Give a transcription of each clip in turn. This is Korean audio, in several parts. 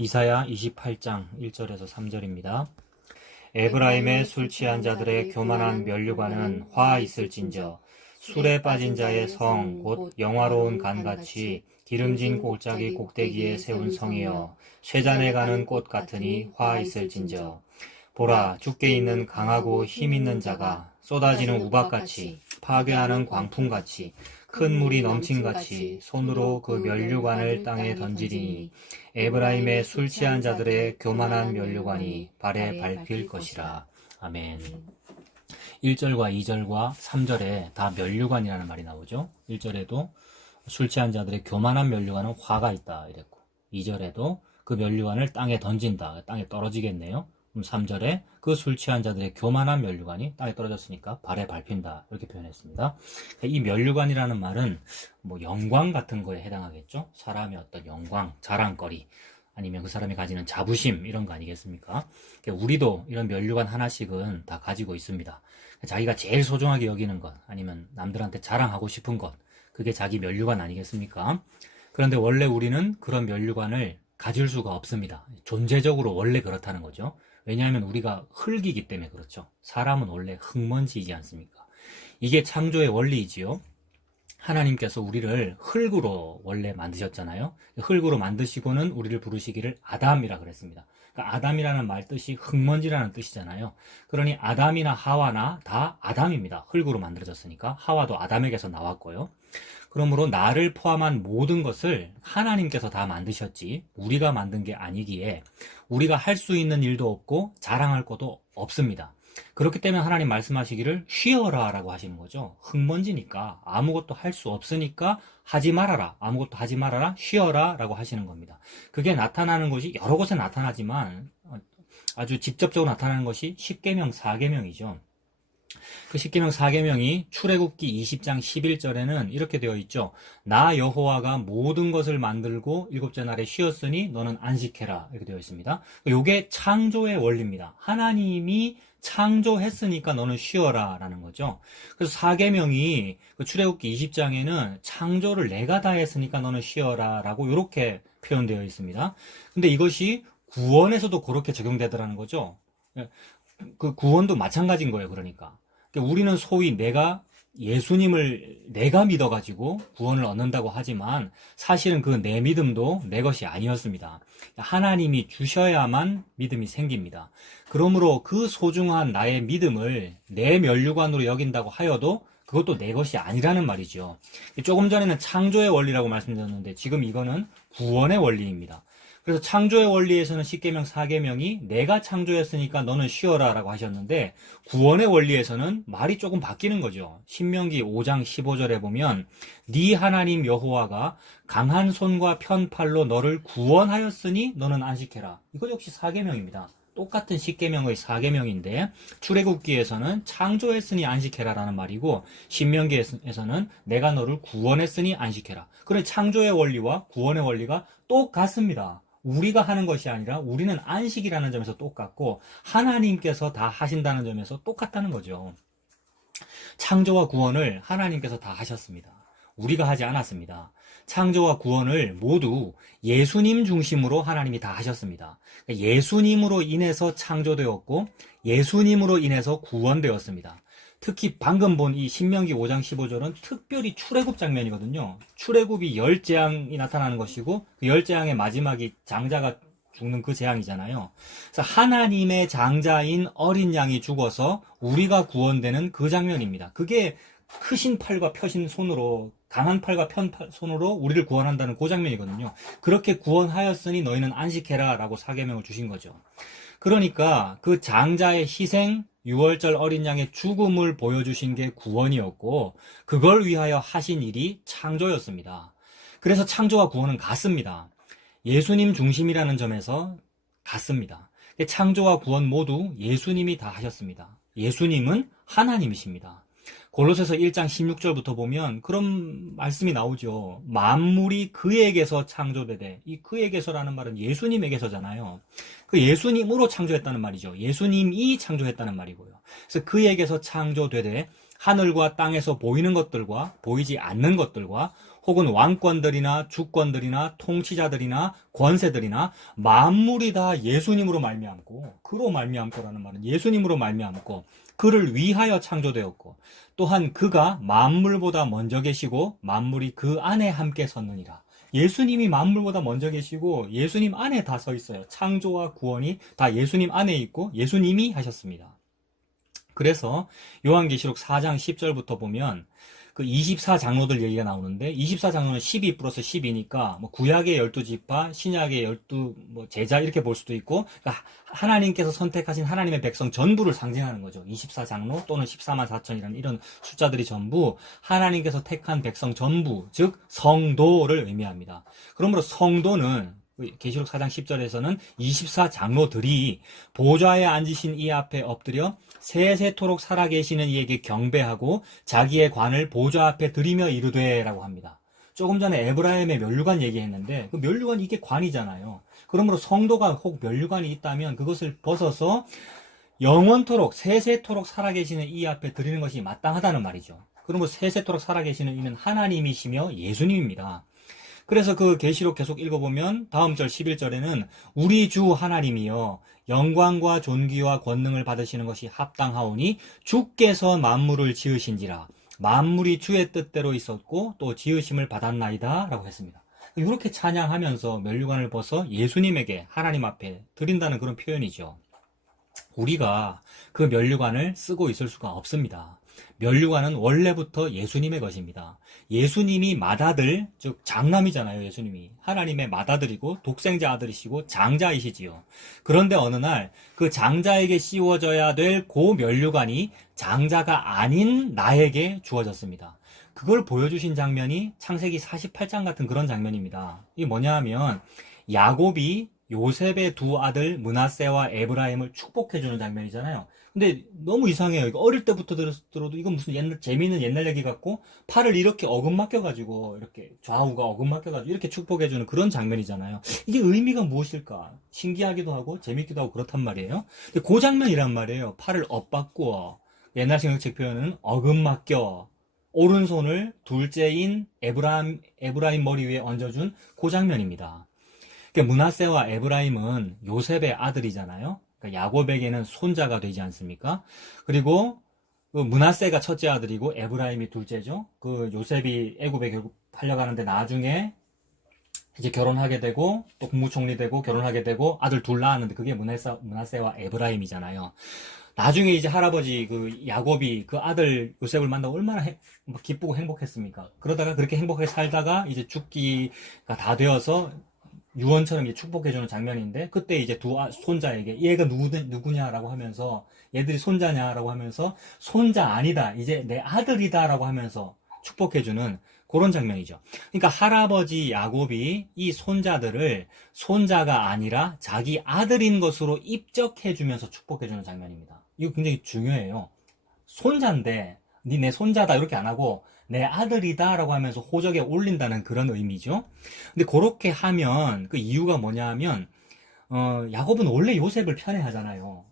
이사야 28장 1절에서 3절입니다. 에브라임의 술 취한 자들의 교만한 면류관은 화 있을진저 술에 빠진 자의 성 곧 영화로운 간같이 기름진 골짜기 꼭대기에 세운 성이여 쇠잔에 가는 꽃 같으니 화 있을진저 보라 주께 있는 강하고 힘 있는 자가 쏟아지는 우박같이 파괴하는 광풍같이 큰 물이 넘친같이 손으로 그 면류관을 땅에 던지리니 에브라임의 술 취한 자들의 교만한 면류관이 발에 밟힐 것이라. 아멘. 1절과 2절과 3절에 다 면류관이라는 말이 나오죠. 1절에도 술 취한 자들의 교만한 면류관은 화가 있다 이랬고 2절에도 그 면류관을 땅에 던진다. 땅에 떨어지겠네요. 3절에 그 술 취한 자들의 교만한 면류관이 땅에 떨어졌으니까 발에 밟힌다 이렇게 표현했습니다. 이 면류관이라는 말은 뭐 영광 같은 거에 해당하겠죠. 사람의 어떤 영광, 자랑거리 아니면 그 사람이 가지는 자부심 이런 거 아니겠습니까? 우리도 이런 면류관 하나씩은 다 가지고 있습니다. 자기가 제일 소중하게 여기는 것 아니면 남들한테 자랑하고 싶은 것 그게 자기 면류관 아니겠습니까? 그런데 원래 우리는 그런 면류관을 가질 수가 없습니다. 존재적으로 원래 그렇다는 거죠. 왜냐하면 우리가 흙이기 때문에 그렇죠. 사람은 원래 흙먼지이지 않습니까? 이게 창조의 원리이지요. 하나님께서 우리를 흙으로 원래 만드셨잖아요. 흙으로 만드시고는 우리를 부르시기를 아담이라 그랬습니다. 그러니까 아담이라는 말 뜻이 흙먼지라는 뜻이잖아요. 그러니 아담이나 하와나 다 아담입니다. 흙으로 만들어졌으니까 하와도 아담에게서 나왔고요. 그러므로 나를 포함한 모든 것을 하나님께서 다 만드셨지 우리가 만든 게 아니기에 우리가 할 수 있는 일도 없고 자랑할 것도 없습니다. 그렇기 때문에 하나님 말씀하시기를 쉬어라 라고 하시는 거죠. 흙먼지니까 아무것도 할 수 없으니까 하지 말아라. 아무것도 하지 말아라. 쉬어라 라고 하시는 겁니다. 그게 나타나는 것이 여러 곳에 나타나지만 아주 직접적으로 나타나는 것이 십계명 4계명이죠. 그 십계명 4계명이 출애굽기 20장 11절에는 이렇게 되어 있죠. 나 여호와가 모든 것을 만들고 일곱째 날에 쉬었으니 너는 안식해라 이렇게 되어 있습니다. 이게 창조의 원리입니다. 하나님이 창조했으니까 너는 쉬어라 라는 거죠. 그래서 4계명이 출애굽기 20장에는 창조를 내가 다 했으니까 너는 쉬어라 라고 이렇게 표현되어 있습니다. 근데 이것이 구원에서도 그렇게 적용되더라는 거죠. 그 구원도 마찬가지인 거예요. 그러니까 우리는 소위 예수님을 내가 믿어가지고 구원을 얻는다고 하지만 사실은 그 내 믿음도 내 것이 아니었습니다. 하나님이 주셔야만 믿음이 생깁니다. 그러므로 그 소중한 나의 믿음을 내 면류관으로 여긴다고 하여도 그것도 내 것이 아니라는 말이죠. 조금 전에는 창조의 원리라고 말씀드렸는데 지금 이거는 구원의 원리입니다. 그래서 창조의 원리에서는 십계명 4계명이 내가 창조했으니까 너는 쉬어라 라고 하셨는데 구원의 원리에서는 말이 조금 바뀌는 거죠. 신명기 5장 15절에 보면 네 하나님 여호와가 강한 손과 편팔로 너를 구원하였으니 너는 안식해라. 이것 역시 4계명입니다. 똑같은 십계명의 4계명인데 출애굽기에서는 창조했으니 안식해라 라는 말이고 신명기에서는 내가 너를 구원했으니 안식해라. 그래 창조의 원리와 구원의 원리가 똑같습니다. 우리가 하는 것이 아니라 우리는 안식이라는 점에서 똑같고 하나님께서 다 하신다는 점에서 똑같다는 거죠. 창조와 구원을 하나님께서 다 하셨습니다. 우리가 하지 않았습니다. 창조와 구원을 모두 예수님 중심으로 하나님이 다 하셨습니다. 예수님으로 인해서 창조되었고 예수님으로 인해서 구원되었습니다. 특히 방금 본 이 신명기 5장 15절은 특별히 출애굽 장면이거든요. 출애굽이 열 재앙이 나타나는 것이고 그 열 재앙의 마지막이 장자가 죽는 그 재앙이잖아요. 그래서 하나님의 장자인 어린 양이 죽어서 우리가 구원되는 그 장면입니다. 그게 크신 팔과 펴신 손으로 강한 팔과 편 손으로 우리를 구원한다는 그 장면이거든요. 그렇게 구원하였으니 너희는 안식해라 라고 4계명을 주신 거죠. 그러니까 그 장자의 희생 6월절 어린 양의 죽음을 보여주신 게 구원이었고 그걸 위하여 하신 일이 창조였습니다. 그래서 창조와 구원은 같습니다. 예수님 중심이라는 점에서 같습니다. 창조와 구원 모두 예수님이 다 하셨습니다. 예수님은 하나님이십니다. 골로새서 1장 16절부터 보면 그런 말씀이 나오죠. 만물이 그에게서 창조되되 이 그에게서라는 말은 예수님에게서잖아요. 그 예수님으로 창조했다는 말이죠. 예수님이 창조했다는 말이고요. 그래서 그에게서 창조되되 하늘과 땅에서 보이는 것들과 보이지 않는 것들과 혹은 왕권들이나 주권들이나 통치자들이나 권세들이나 만물이 다 예수님으로 말미암고, 그로 말미암고라는 말은 예수님으로 말미암고 그를 위하여 창조되었고, 또한 그가 만물보다 먼저 계시고 만물이 그 안에 함께 섰느니라. 예수님이 만물보다 먼저 계시고 예수님 안에 다 서 있어요. 창조와 구원이 다 예수님 안에 있고 예수님이 하셨습니다. 그래서 요한계시록 4장 10절부터 보면 그 24장로들 얘기가 나오는데, 24장로는 12 플러스 10이니까 뭐 구약의 12지파, 신약의 12 제자 이렇게 볼 수도 있고, 그러니까 하나님께서 선택하신 하나님의 백성 전부를 상징하는 거죠. 24장로 또는 14만 4천이라는 이런 숫자들이 전부 하나님께서 택한 백성 전부, 즉 성도를 의미합니다. 그러므로 성도는 계시록 4장 10절에서는 24장로들이 보좌에 앉으신 이 앞에 엎드려 세세토록 살아계시는 이에게 경배하고 자기의 관을 보좌 앞에 드리며 이르되 라고 합니다. 조금 전에 에브라임의 면류관 얘기했는데 그 면류관 이게 관이잖아요. 그러므로 성도가 혹 면류관이 있다면 그것을 벗어서 영원토록 세세토록 살아계시는 이 앞에 드리는 것이 마땅하다는 말이죠. 그러므로 세세토록 살아계시는 이는 하나님이시며 예수님입니다. 그래서 그 계시록 계속 읽어보면 다음 절 11절에는 우리 주 하나님이여 영광과 존귀와 권능을 받으시는 것이 합당하오니 주께서 만물을 지으신지라 만물이 주의 뜻대로 있었고 또 지으심을 받았나이다 라고 했습니다. 이렇게 찬양하면서 면류관을 벗어 예수님에게 하나님 앞에 드린다는 그런 표현이죠. 우리가 그 면류관을 쓰고 있을 수가 없습니다. 면류관은 원래부터 예수님의 것입니다. 예수님이 맏아들, 즉 장남이잖아요. 예수님이 하나님의 맏아들이고 독생자 아들이시고 장자이시지요. 그런데 어느 날 그 장자에게 씌워져야 될 그 면류관이 장자가 아닌 나에게 주어졌습니다. 그걸 보여주신 장면이 창세기 48장 같은 그런 장면입니다. 이게 뭐냐 하면 야곱이 요셉의 두 아들 므낫세와 에브라임을 축복해주는 장면이잖아요. 근데 너무 이상해요. 이거 어릴 때부터 들어도 이건 무슨 재미있는 옛날 얘기 같고, 팔을 이렇게 어긋맞겨가지고 이렇게 좌우가 어긋맞겨가지고 이렇게 축복해주는 그런 장면이잖아요. 이게 의미가 무엇일까? 신기하기도 하고 재밌기도 하고 그렇단 말이에요. 근데 그 장면이란 말이에요. 팔을 엇바꾸어, 옛날 성경책 표현은 어긋맞겨 오른손을 둘째인 에브라임 머리 위에 얹어준 그 장면입니다. 므낫세와 에브라임은 요셉의 아들이잖아요. 그러니까 야곱에게는 손자가 되지 않습니까? 그리고 그 므낫세가 첫째 아들이고 에브라임이 둘째죠. 그 요셉이 애굽에 결국 팔려가는데 나중에 이제 결혼하게 되고 또 국무총리 되고 결혼하게 되고 아들 둘 낳았는데 그게 므낫세와 에브라임이잖아요. 나중에 이제 할아버지 그 야곱이 그 아들 요셉을 만나고 얼마나 기쁘고 행복했습니까? 그러다가 그렇게 행복하게 살다가 이제 죽기가 다 되어서 유언처럼 이제 축복해주는 장면인데, 그때 이제 두 손자에게 얘가 누구냐라고 하면서, 얘들이 손자냐라고 하면서 손자 아니다, 이제 내 아들이다라고 하면서 축복해주는 그런 장면이죠. 그러니까 할아버지 야곱이 이 손자들을 손자가 아니라 자기 아들인 것으로 입적해주면서 축복해주는 장면입니다. 이거 굉장히 중요해요. 손자인데 니 내 손자다 이렇게 안 하고 내 아들이다 라고 하면서 호적에 올린다는 그런 의미죠. 근데 그렇게 하면 그 이유가 뭐냐 하면 야곱은 원래 요셉을 편애하잖아요.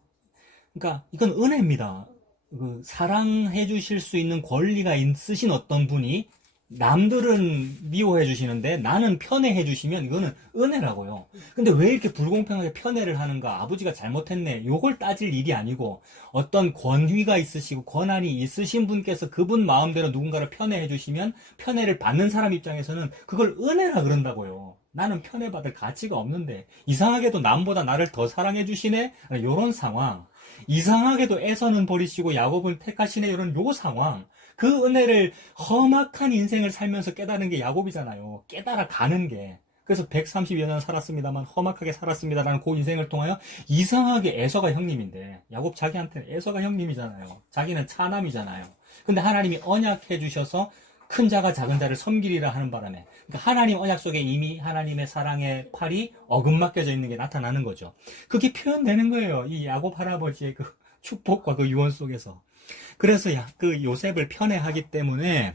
그러니까 이건 은혜입니다. 그 사랑해 주실 수 있는 권리가 있으신 어떤 분이 남들은 미워해 주시는데 나는 편애해 주시면 이거는 은혜라고요. 근데 왜 이렇게 불공평하게 편애를 하는가? 아버지가 잘못했네. 요걸 따질 일이 아니고 어떤 권위가 있으시고 권한이 있으신 분께서 그분 마음대로 누군가를 편애해 주시면 편애를 받는 사람 입장에서는 그걸 은혜라 그런다고요. 나는 편애받을 가치가 없는데 이상하게도 남보다 나를 더 사랑해 주시네? 요런 상황. 이상하게도 에서는 버리시고 야곱을 택하시네? 이런 요 상황. 그 은혜를 험악한 인생을 살면서 깨달은 게 야곱이잖아요. 깨달아 가는 게. 그래서 130여 년 살았습니다만 험악하게 살았습니다라는 그 인생을 통하여 이상하게 에서가 형님인데, 야곱 자기한테는 에서가 형님이잖아요. 자기는 차남이잖아요. 근데 하나님이 언약해 주셔서 큰 자가 작은 자를 섬기리라 하는 바람에, 그러니까 하나님 언약 속에 이미 하나님의 사랑의 팔이 어긋맞겨져 있는 게 나타나는 거죠. 그게 표현되는 거예요. 이 야곱 할아버지의 그 축복과 그 유언 속에서. 그래서 그 요셉을 편애하기 때문에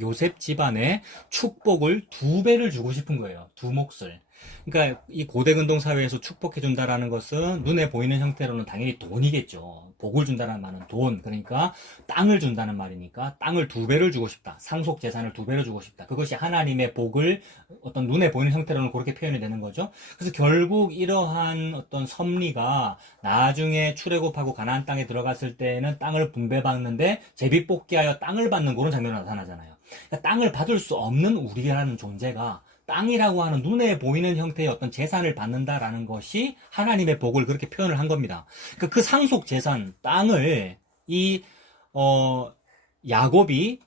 요셉 집안에 축복을 2배를 주고 싶은 거예요. 두 몫을. 그러니까 이 고대 근동 사회에서 축복해 준다라는 것은 눈에 보이는 형태로는 당연히 돈이겠죠. 복을 준다는 말은 돈, 그러니까 땅을 준다는 말이니까 땅을 2배를 주고 싶다. 상속 재산을 2배로 주고 싶다. 그것이 하나님의 복을 어떤 눈에 보이는 형태로는 그렇게 표현이 되는 거죠. 그래서 결국 이러한 어떤 섭리가 나중에 출애굽하고 가나안 땅에 들어갔을 때는 땅을 분배받는데 제비뽑기하여 땅을 받는 그런 장면이 나타나잖아요. 그러니까 땅을 받을 수 없는 우리라는 존재가 땅이라고 하는 눈에 보이는 형태의 어떤 재산을 받는다라는 것이 하나님의 복을 그렇게 표현을 한 겁니다. 그러니까 그 상속 재산, 땅을 야곱이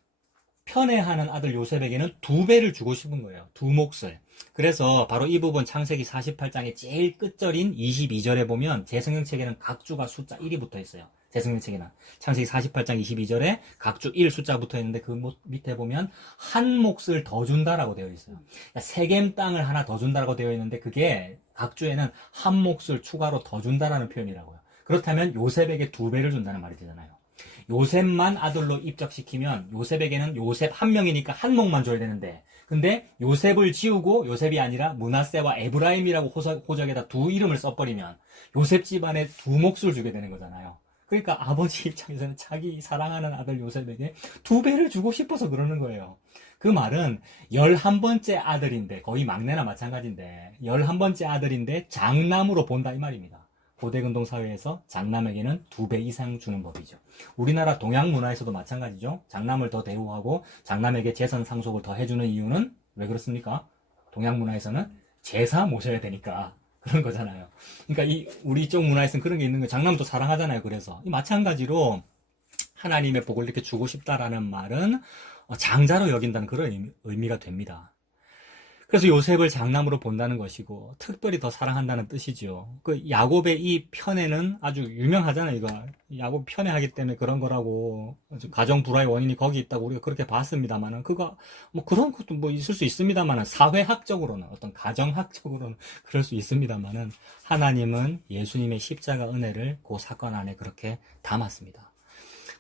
편애하는 아들 요셉에게는 2배를 주고 싶은 거예요. 2몫을. 그래서 바로 이 부분 창세기 48장의 제일 끝절인 22절에 보면 제 성경책에는 각 주가 숫자 1이 붙어 있어요. 제 성경책에는 창세기 48장 22절에 각 주 1 숫자 붙어 있는데 그 밑에 보면 한 몫을 더 준다라고 되어 있어요. 그러니까 세겜 땅을 하나 더 준다라고 되어 있는데 그게 각 주에는 한 몫을 추가로 더 준다라는 표현이라고요. 그렇다면 요셉에게 2배를 준다는 말이 되잖아요. 요셉만 아들로 입적시키면 요셉에게는 요셉 한 명이니까 한 몫만 줘야 되는데, 근데 요셉을 지우고 요셉이 아니라 므낫세와 에브라임이라고 호적에다 2 이름을 써버리면 요셉 집안에 2 몫을 주게 되는 거잖아요. 그러니까 아버지 입장에서는 자기 사랑하는 아들 요셉에게 2배를 주고 싶어서 그러는 거예요. 그 말은 11번째 아들인데, 거의 막내나 마찬가지인데 11번째 아들인데 장남으로 본다 이 말입니다. 고대 근동 사회에서 장남에게는 2배 이상 주는 법이죠. 우리나라 동양 문화에서도 마찬가지죠. 장남을 더 대우하고 장남에게 재산 상속을 더 해주는 이유는 왜 그렇습니까? 동양 문화에서는 제사 모셔야 되니까 그런 거잖아요. 그러니까 우리 쪽 문화에서는 그런 게 있는 거예요. 장남도 사랑하잖아요. 그래서 마찬가지로 하나님의 복을 이렇게 주고 싶다라는 말은 장자로 여긴다는 그런 의미가 됩니다. 그래서 요셉을 장남으로 본다는 것이고 특별히 더 사랑한다는 뜻이죠. 그 야곱의 이 편애는 아주 유명하잖아요. 이거 야곱 편애하기 때문에 그런 거라고, 가정 불화의 원인이 거기 있다고 우리가 그렇게 봤습니다만은, 그거 뭐 그런 것도 뭐 있을 수 있습니다만은, 사회학적으로는 어떤 가정학적으로는 그럴 수 있습니다만은, 하나님은 예수님의 십자가 은혜를 그 사건 안에 그렇게 담았습니다.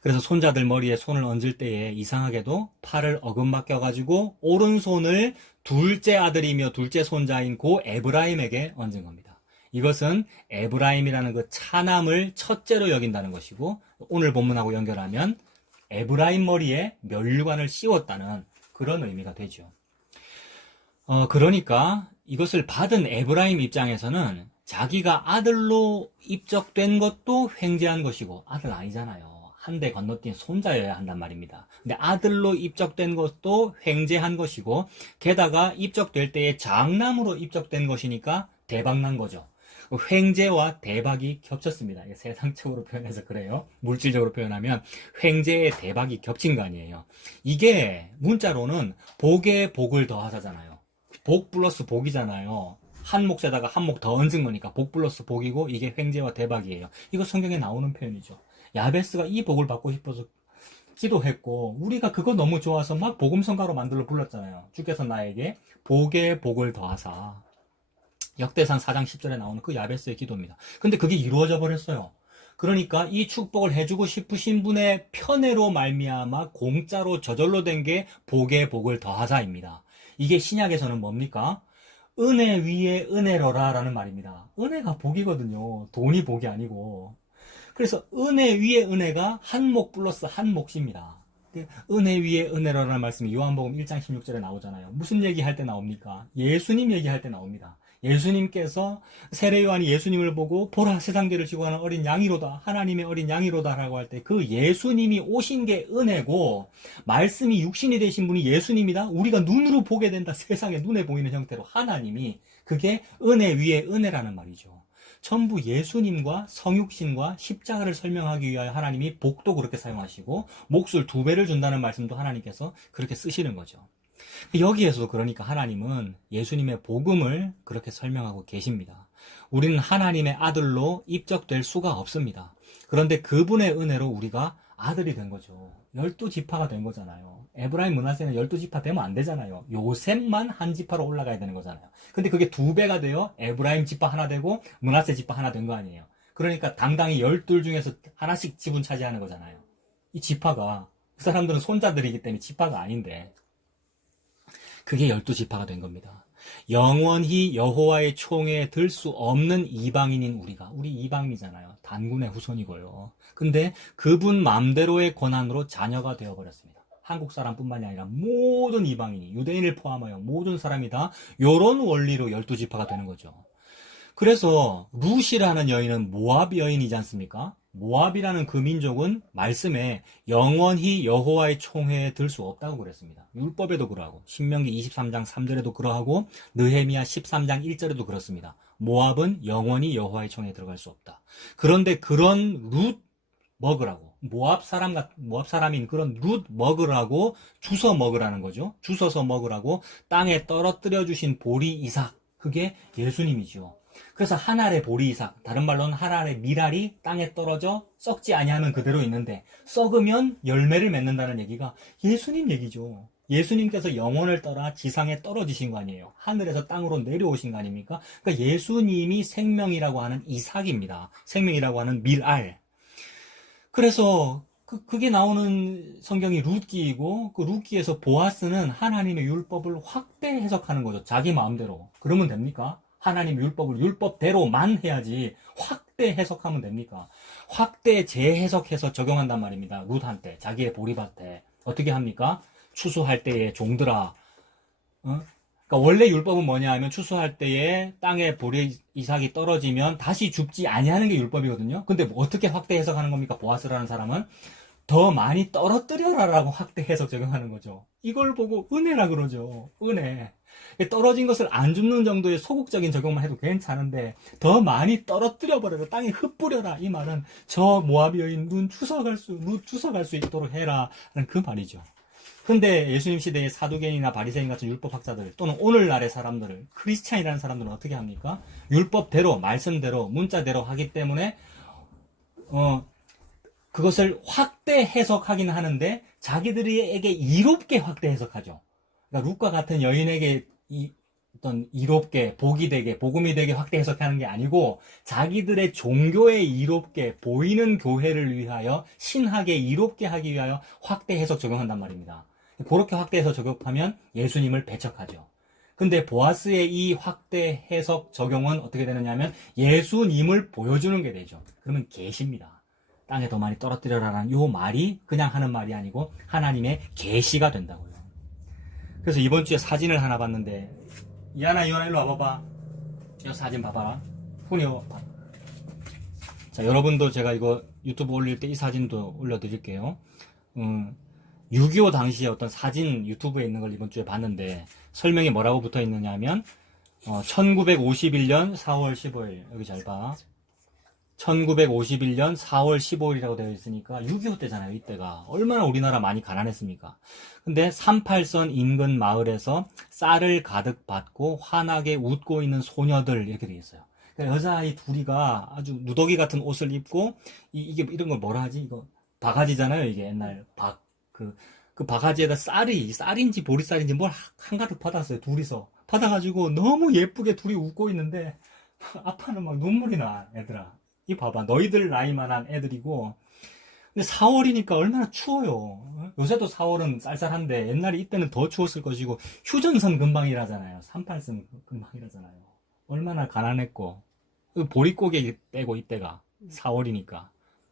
그래서 손자들 머리에 손을 얹을 때에 이상하게도 팔을 어금맞겨가지고 오른손을 둘째 아들이며 둘째 손자인 고 에브라임에게 얹은 겁니다. 이것은 에브라임이라는 그 차남을 첫째로 여긴다는 것이고, 오늘 본문하고 연결하면 에브라임 머리에 면류관을 씌웠다는 그런 의미가 되죠. 그러니까 이것을 받은 에브라임 입장에서는 자기가 아들로 입적된 것도 횡재한 것이고, 아들 아니잖아요. 한 대 건너뛴 손자여야 한단 말입니다. 근데 아들로 입적된 것도 횡재한 것이고, 게다가 입적될 때에 장남으로 입적된 것이니까 대박난 거죠. 횡재와 대박이 겹쳤습니다. 세상적으로 표현해서 그래요. 물질적으로 표현하면 횡재에 대박이 겹친 거 아니에요. 이게 문자로는 복에 복을 더하자잖아요. 복 플러스 복이잖아요. 한 몫에다가 한 몫 더 얹은 거니까 복 플러스 복이고, 이게 횡재와 대박이에요. 이거 성경에 나오는 표현이죠. 야베스가 이 복을 받고 싶어서 기도했고, 우리가 그거 너무 좋아서 막 복음성가로 만들어 불렀잖아요. 주께서 나에게 복에 복을 더하사. 역대상 4장 10절에 나오는 그 야베스의 기도입니다. 근데 그게 이루어져 버렸어요. 그러니까 이 축복을 해주고 싶으신 분의 편애로 말미암아 공짜로 저절로 된 게 복에 복을 더하사입니다. 이게 신약에서는 뭡니까? 은혜 위에 은혜로라 라는 말입니다. 은혜가 복이거든요. 돈이 복이 아니고. 그래서 은혜 위에 은혜가 한 몫 플러스 한 몫입니다. 은혜 위에 은혜로라는 말씀이 요한복음 1장 16절에 나오잖아요. 무슨 얘기할 때 나옵니까? 예수님 얘기할 때 나옵니다. 예수님께서 세례 요한이 예수님을 보고 보라 세상죄를 지고 가는 어린 양이로다, 하나님의 어린 양이로다 라고 할 때 그 예수님이 오신 게 은혜고, 말씀이 육신이 되신 분이 예수님이다, 우리가 눈으로 보게 된다, 세상에 눈에 보이는 형태로 하나님이, 그게 은혜 위에 은혜라는 말이죠. 전부 예수님과 성육신과 십자가를 설명하기 위하여 하나님이 복도 그렇게 사용하시고, 몫을 2배를 준다는 말씀도 하나님께서 그렇게 쓰시는 거죠. 여기에서도 그러니까 하나님은 예수님의 복음을 그렇게 설명하고 계십니다. 우리는 하나님의 아들로 입적될 수가 없습니다. 그런데 그분의 은혜로 우리가 아들이 된 거죠. 12지파가 된 거잖아요. 에브라임 므낫세는 12지파 되면 안 되잖아요. 요셉만 한 지파로 올라가야 되는 거잖아요. 근데 그게 2배가 되어 에브라임 지파 하나 되고 므낫세 지파 하나 된 거 아니에요. 그러니까 당당히 12 중에서 하나씩 지분 차지하는 거잖아요. 이 지파가, 그 사람들은 손자들이기 때문에 지파가 아닌데, 그게 12지파가 된 겁니다. 영원히 여호와의 총회에 들 수 없는 이방인인 우리 이방인이잖아요. 단군의 후손이고요. 근데 그분 맘대로의 권한으로 자녀가 되어버렸습니다. 한국 사람뿐만이 아니라 모든 이방인이, 유대인을 포함하여 모든 사람이 다 요런 원리로 12지파가 되는 거죠. 그래서 룻이라는 여인은 모압 여인이지 않습니까? 모압이라는 그 민족은 말씀에 영원히 여호와의 총회에 들 수 없다고 그랬습니다. 율법에도 그러하고 신명기 23장 3절에도 그러하고 느헤미야 13장 1절에도 그렇습니다. 모압은 영원히 여호와의 총회에 들어갈 수 없다. 그런데 그런 룻 먹으라고, 모압 사람인 그런 룻 먹으라고 주워 먹으라는 거죠. 주워서 먹으라고 땅에 떨어뜨려 주신 보리 이삭, 그게 예수님이죠. 그래서 한 알의 보리 이삭, 다른 말로는 한 알의 밀알이 땅에 떨어져 썩지 아니하면 그대로 있는데 썩으면 열매를 맺는다는 얘기가 예수님 얘기죠. 예수님께서 영혼을 떠나 지상에 떨어지신 거 아니에요. 하늘에서 땅으로 내려오신 거 아닙니까? 그러니까 예수님이 생명이라고 하는 이삭입니다. 생명이라고 하는 밀알. 그래서 그게 나오는 성경이 룻기이고, 그 룻기에서 보아스는 하나님의 율법을 확대 해석하는 거죠. 자기 마음대로. 그러면 됩니까? 하나님 율법을 율법대로만 해야지 확대 해석하면 됩니까? 확대 재해석해서 적용한단 말입니다. 룻한테, 자기의 보리밭에. 어떻게 합니까? 추수할 때에 종들아. 그러니까 원래 율법은 뭐냐 하면 추수할 때에 땅에 보리 이삭이 떨어지면 다시 줍지 아니하는 게 율법이거든요. 근데 뭐 어떻게 확대 해석하는 겁니까? 보아스라는 사람은 더 많이 떨어뜨려라라고 확대 해석 적용하는 거죠. 이걸 보고 은혜라 그러죠. 은혜. 떨어진 것을 안 줍는 정도의 소극적인 적용만 해도 괜찮은데 더 많이 떨어뜨려 버려라, 땅에 흩뿌려라, 이 말은 저 모압 여인 룻 주워갈 수 있도록 해라라는 그 말이죠. 근데 예수님 시대의 사두개인이나 바리새인 같은 율법학자들 또는 오늘날의 사람들을, 크리스찬이라는 사람들은 어떻게 합니까? 율법대로, 말씀대로, 문자대로 하기 때문에 그것을 확대 해석하긴 하는데 자기들에게 이롭게 확대 해석하죠. 그러니까 룻과 같은 여인에게 어떤 이롭게, 복이 되게, 복음이 되게 확대 해석하는 게 아니고 자기들의 종교에 이롭게, 보이는 교회를 위하여 신학에 이롭게 하기 위하여 확대 해석 적용한단 말입니다. 그렇게 확대해서 적용하면 예수님을 배척하죠. 근데 보아스의 이 확대 해석 적용은 어떻게 되느냐면 예수님을 보여주는 게 되죠. 그러면 계시입니다. 땅에 더 많이 떨어뜨려라라는 이 말이 그냥 하는 말이 아니고 하나님의 계시가 된다고요. 그래서 이번 주에 사진을 하나 봤는데, 이하나 일로 와봐봐. 이 사진 봐봐라. 손이 봐. 자, 여러분도 제가 이거 유튜브 올릴 때 이 사진도 올려드릴게요. 6.25 당시에 어떤 사진 유튜브에 있는 걸 이번 주에 봤는데 설명이 뭐라고 붙어 있느냐 하면 1951년 4월 15일 여기 잘 봐. 1951년 4월 15일이라고 되어 있으니까 6.25 때잖아요. 이때가 얼마나 우리나라 많이 가난했습니까? 근데 38선 인근 마을에서 쌀을 가득 받고 환하게 웃고 있는 소녀들 이렇게 되어 있어요. 그러니까 여자아이 둘이가 아주 누더기 같은 옷을 입고 이게 이런 걸 뭐라 하지? 이거 바가지잖아요. 이게 옛날 그 바가지에다 쌀인지 보리쌀인지 뭘 한가득 받았어요. 둘이서 받아가지고 너무 예쁘게 둘이 웃고 있는데 아빠는 막 눈물이 나. 애들아, 이 봐봐, 너희들 나이만한 애들이고. 근데 4월이니까 얼마나 추워요. 요새도 4월은 쌀쌀한데 옛날에 이때는 더 추웠을 것이고 휴전선 근방이라잖아요. 38선 근방이라잖아요. 얼마나 가난했고. 보릿고개 빼고 이때가 4월이니까.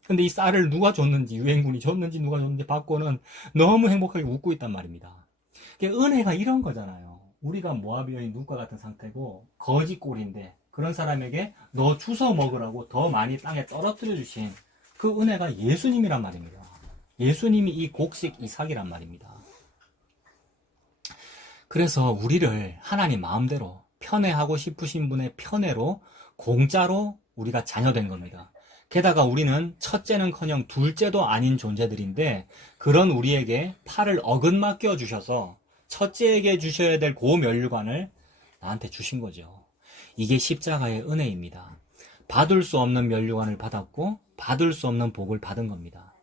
근데 이 쌀을 누가 줬는지, 유엔군이 줬는지 누가 줬는지 받고는 너무 행복하게 웃고 있단 말입니다. 은혜가 이런 거잖아요. 우리가 모압 여인 룻과 같은 상태고 거지 꼴인데 그런 사람에게 너 주워 먹으라고 더 많이 땅에 떨어뜨려 주신 그 은혜가 예수님이란 말입니다. 예수님이 이 곡식 이삭이란 말입니다. 그래서 우리를 하나님 마음대로 편애하고 싶으신 분의 편애로 공짜로 우리가 자녀된 겁니다. 게다가 우리는 첫째는커녕 둘째도 아닌 존재들인데 그런 우리에게 팔을 어긋맞겨 주셔서 첫째에게 주셔야 될 고면류관을 나한테 주신 거죠. 이게 십자가의 은혜입니다. 받을 수 없는 면류관을 받았고 받을 수 없는 복을 받은 겁니다.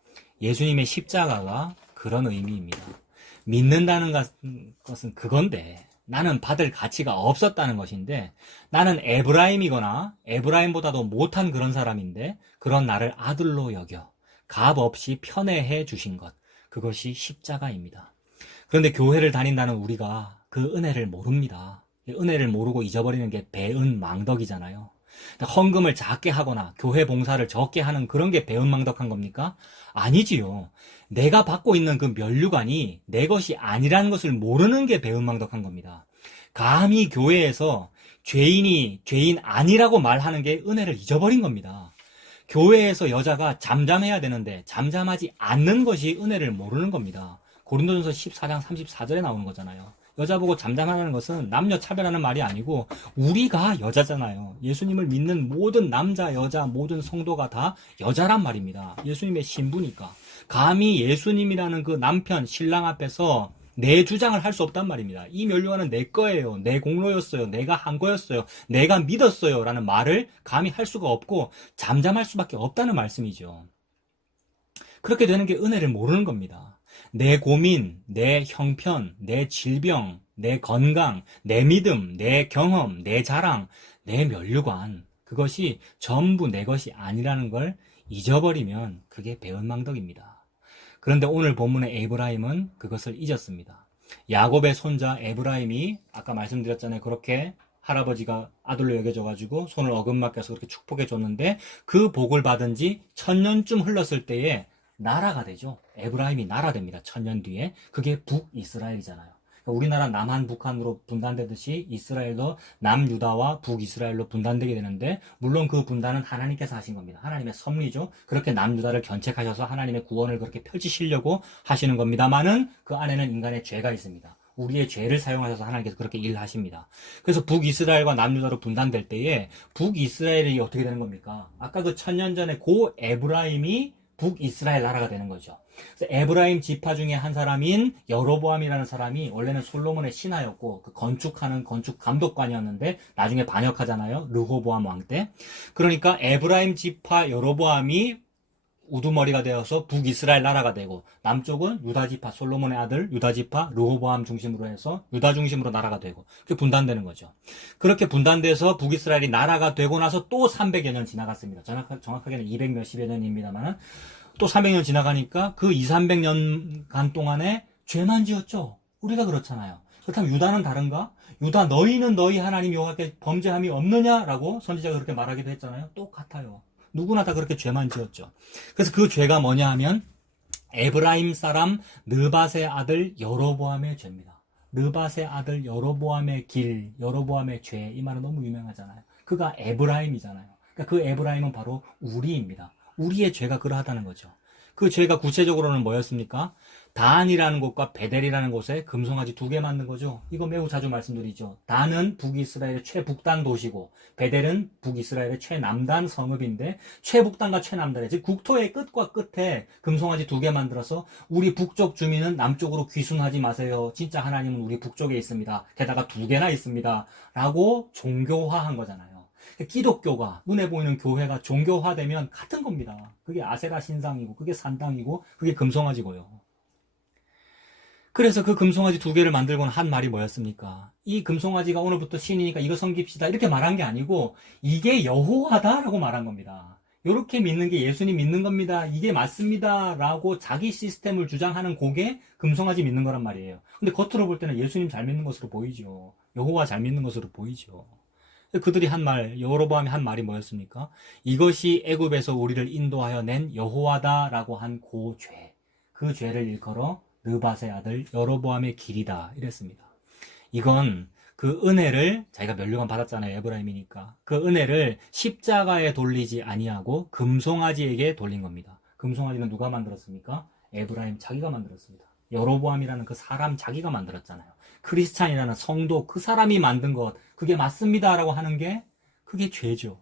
예수님의 십자가가 그런 의미입니다. 믿는다는 것은 그건데 나는 받을 가치가 없었다는 것인데 나는 에브라임이거나 에브라임보다도 못한 그런 사람인데 그런 나를 아들로 여겨 값 없이 편애해 주신 것, 그것이 십자가입니다. 그런데 교회를 다닌다는 우리가 그 은혜를 모릅니다. 은혜를 모르고 잊어버리는 게 배은망덕이잖아요. 헌금을 작게 하거나 교회 봉사를 적게 하는 그런 게 배은망덕한 겁니까? 아니지요. 내가 받고 있는 그 면류관이 내 것이 아니라는 것을 모르는 게 배은망덕한 겁니다. 감히 교회에서 죄인이 죄인 아니라고 말하는 게 은혜를 잊어버린 겁니다. 교회에서 여자가 잠잠해야 되는데 잠잠하지 않는 것이 은혜를 모르는 겁니다. 고린도전서 14장 34절에 나오는 거잖아요. 여자 보고 잠잠하는 것은 남녀 차별하는 말이 아니고 우리가 여자잖아요. 예수님을 믿는 모든 남자, 여자, 모든 성도가 다 여자란 말입니다. 예수님의 신부니까. 감히 예수님이라는 그 남편, 신랑 앞에서 내 주장을 할 수 없단 말입니다. 이 면류관은 내 거예요. 내 공로였어요. 내가 한 거였어요. 내가 믿었어요. 라는 말을 감히 할 수가 없고 잠잠할 수밖에 없다는 말씀이죠. 그렇게 되는 게 은혜를 모르는 겁니다. 내 고민, 내 형편, 내 질병, 내 건강, 내 믿음, 내 경험, 내 자랑, 내 면류관, 그것이 전부 내 것이 아니라는 걸 잊어버리면 그게 배은망덕입니다. 그런데 오늘 본문의 에브라임은 그것을 잊었습니다. 야곱의 손자 에브라임이 아까 말씀드렸잖아요. 그렇게 할아버지가 아들로 여겨져가지고 손을 어긋맞게 해서 그렇게 축복해 줬는데 그 복을 받은 지 1000년쯤 흘렀을 때에 나라가 되죠. 에브라임이 나라 됩니다. 1000년 뒤에. 그게 북이스라엘이잖아요. 그러니까 우리나라 남한, 북한으로 분단되듯이 이스라엘도 남유다와 북이스라엘로 분단되게 되는데 물론 그 분단은 하나님께서 하신 겁니다. 하나님의 섭리죠. 그렇게 남유다를 견책하셔서 하나님의 구원을 그렇게 펼치시려고 하시는 겁니다만은 그 안에는 인간의 죄가 있습니다. 우리의 죄를 사용하셔서 하나님께서 그렇게 일하십니다. 그래서 북이스라엘과 남유다로 분단될 때에 북이스라엘이 어떻게 되는 겁니까? 아까 그 1000년 전에 고 에브라임이 북이스라엘 나라가 되는 거죠. 그래서 에브라임 지파 중에 한 사람인 여로보암이라는 사람이 원래는 솔로몬의 신하였고 그 건축하는 건축 감독관이었는데 나중에 반역하잖아요. 르호보암 왕 때. 그러니까 에브라임 지파 여로보암이 우두머리가 되어서 북이스라엘 나라가 되고 남쪽은 유다 지파 솔로몬의 아들 유다 지파 르호보암 중심으로 해서 유다 중심으로 나라가 되고 그렇게 분단되는 거죠. 그렇게 분단돼서 북이스라엘이 나라가 되고 나서 또 300여 년 지나갔습니다. 정확하게는 200 몇십여 년입니다만은 또 300년 지나가니까 그 200~300년간 동안에 죄만 지었죠. 우리가 그렇잖아요. 그렇다면 유다는 다른가? 유다 너희는 너희 하나님 여호와께 범죄함이 없느냐라고 선지자가 그렇게 말하기도 했잖아요. 똑같아요. 누구나 다 그렇게 죄만 지었죠. 그래서 그 죄가 뭐냐 하면 에브라임 사람 느밧의 아들 여로보암의 죄입니다. 느밧의 아들 여로보암의 길, 여로보암의 죄, 이 말은 너무 유명하잖아요. 그가 에브라임이잖아요. 그러니까 그 에브라임은 바로 우리입니다. 우리의 죄가 그러하다는 거죠. 그 죄가 구체적으로는 뭐였습니까? 단이라는 곳과 베델이라는 곳에 금송아지 2개 만든 거죠. 이거 매우 자주 말씀드리죠. 단은 북이스라엘의 최북단 도시고 베델은 북이스라엘의 최남단 성읍인데 최북단과 최남단에 즉 국토의 끝과 끝에 금송아지 2개 만들어서 우리 북쪽 주민은 남쪽으로 귀순하지 마세요. 진짜 하나님은 우리 북쪽에 있습니다. 게다가 2개나 있습니다. 라고 종교화한 거잖아요. 기독교가 눈에 보이는 교회가 종교화되면 같은 겁니다. 그게 아세라 신상이고 그게 산당이고 그게 금송아지고요. 그래서 그 금송아지 2개를 만들고는 한 말이 뭐였습니까? 이 금송아지가 오늘부터 신이니까 이거 섬깁시다 이렇게 말한 게 아니고 이게 여호와다라고 말한 겁니다. 이렇게 믿는 게 예수님 믿는 겁니다. 이게 맞습니다. 라고 자기 시스템을 주장하는 그게 금송아지 믿는 거란 말이에요. 근데 겉으로 볼 때는 예수님 잘 믿는 것으로 보이죠. 여호와 잘 믿는 것으로 보이죠. 그들이 한 말, 여로보암이 한 말이 뭐였습니까? 이것이 애굽에서 우리를 인도하여 낸 여호와다라고 한 그 죄. 그 죄를 일컬어 느밧의 아들 여로보암의 길이다 이랬습니다. 이건 그 은혜를 자기가 면류관 받았잖아요. 에브라임이니까. 그 은혜를 십자가에 돌리지 아니하고 금송아지에게 돌린 겁니다. 금송아지는 누가 만들었습니까? 에브라임 자기가 만들었습니다. 여로보암이라는 그 사람 자기가 만들었잖아요. 크리스찬이라는 성도 그 사람이 만든 것 그게 맞습니다라고 하는 게 그게 죄죠.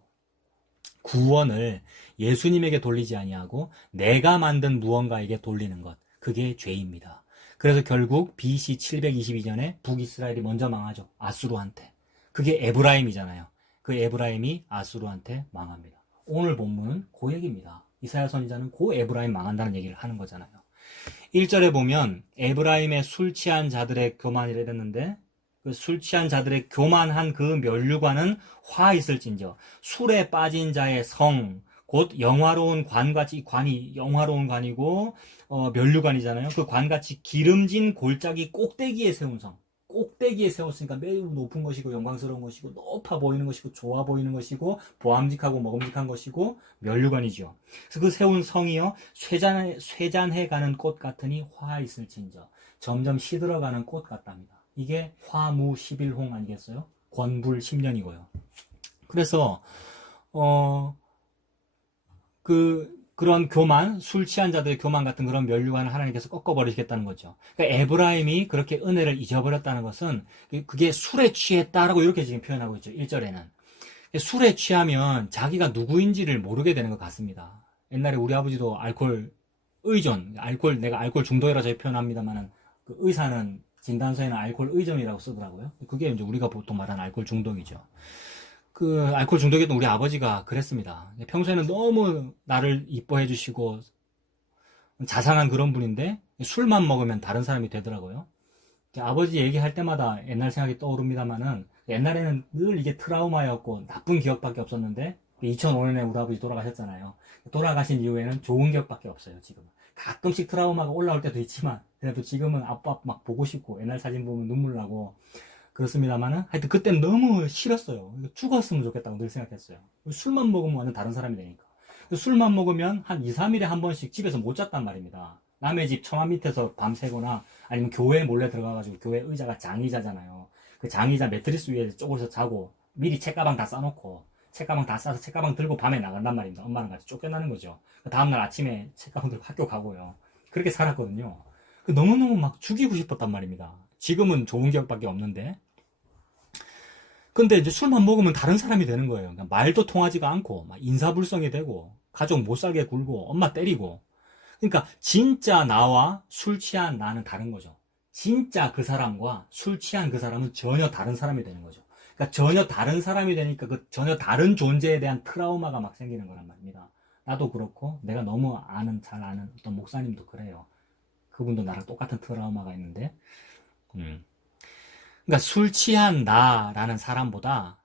구원을 예수님에게 돌리지 아니하고 내가 만든 무언가에게 돌리는 것 그게 죄입니다. 그래서 결국 BC 722년에 북이스라엘이 먼저 망하죠. 아수르한테. 그게 에브라임이잖아요. 그 에브라임이 아수르한테 망합니다. 오늘 본문은 그 얘기입니다. 이사야 선지자는 그 에브라임 망한다는 얘기를 하는 거잖아요. 1절에 보면 에브라임의 술 취한 자들의 교만이라 했는데 그 술 취한 자들의 교만한 그 면류관은 화 있을진저 술에 빠진 자의 성 곧 영화로운 관같이 관이 영화로운 관이고 면류관이잖아요. 그 관같이 기름진 골짜기 꼭대기에 세운 성 꼭대기에 세웠으니까 매우 높은 것이고 영광스러운 것이고 높아 보이는 것이고 좋아 보이는 것이고 보암직하고 먹음직한 것이고 면류관이죠. 그래서 그 세운 성이요 쇠잔해가는 꽃 같으니 화 있을진저 점점 시들어가는 꽃 같답니다. 이게 화무 11홍 아니겠어요? 권불 10년이고요. 그래서 그런 교만, 술 취한 자들의 교만 같은 그런 면류관을 하나님께서 꺾어버리시겠다는 거죠. 그러니까 에브라임이 그렇게 은혜를 잊어버렸다는 것은 그게 술에 취했다라고 이렇게 지금 표현하고 있죠. 1절에는. 술에 취하면 자기가 누구인지를 모르게 되는 것 같습니다. 옛날에 우리 아버지도 알코올 의존, 내가 알코올 중독이라고 저희 표현합니다만은 그 의사는 진단서에는 알코올 의존이라고 쓰더라고요. 그게 이제 우리가 보통 말하는 알코올 중독이죠. 그 알코올 중독이었던 우리 아버지가 그랬습니다. 평소에는 너무 나를 이뻐해 주시고 자상한 그런 분인데 술만 먹으면 다른 사람이 되더라고요. 아버지 얘기할 때마다 옛날 생각이 떠오릅니다만은 옛날에는 늘 이게 트라우마였고 나쁜 기억밖에 없었는데 2005년에 우리 아버지 돌아가셨잖아요. 돌아가신 이후에는 좋은 기억밖에 없어요. 지금 가끔씩 트라우마가 올라올 때도 있지만 그래도 지금은 아빠 막 보고 싶고 옛날 사진 보면 눈물 나고 그렇습니다만은 하여튼 그때는 너무 싫었어요. 죽었으면 좋겠다고 늘 생각했어요. 술만 먹으면 완전 다른 사람이 되니까. 술만 먹으면 한 2, 3일에 한 번씩 집에서 못 잤단 말입니다. 남의 집 처마 밑에서 밤새거나 아니면 교회 몰래 들어가가지고 교회 의자가 장의자잖아요. 그 장의자 매트리스 위에 쪼그려서 자고 미리 책가방 다 싸놓고 책가방 다 싸서 책가방 들고 밤에 나간단 말입니다. 엄마랑 같이 쫓겨나는 거죠. 그 다음날 아침에 책가방 들고 학교 가고요. 그렇게 살았거든요. 너무너무 막 죽이고 싶었단 말입니다. 지금은 좋은 기억밖에 없는데. 근데 이제 술만 먹으면 다른 사람이 되는 거예요. 그러니까 말도 통하지가 않고, 막 인사불성이 되고, 가족 못 살게 굴고, 엄마 때리고. 그러니까 진짜 나와 술 취한 나는 다른 거죠. 진짜 그 사람과 술 취한 그 사람은 전혀 다른 사람이 되는 거죠. 그러니까 전혀 다른 사람이 되니까 그 전혀 다른 존재에 대한 트라우마가 막 생기는 거란 말입니다. 나도 그렇고, 내가 너무 잘 아는 어떤 목사님도 그래요. 그분도 나랑 똑같은 트라우마가 있는데, 그러니까 술 취한 나라는 사람보다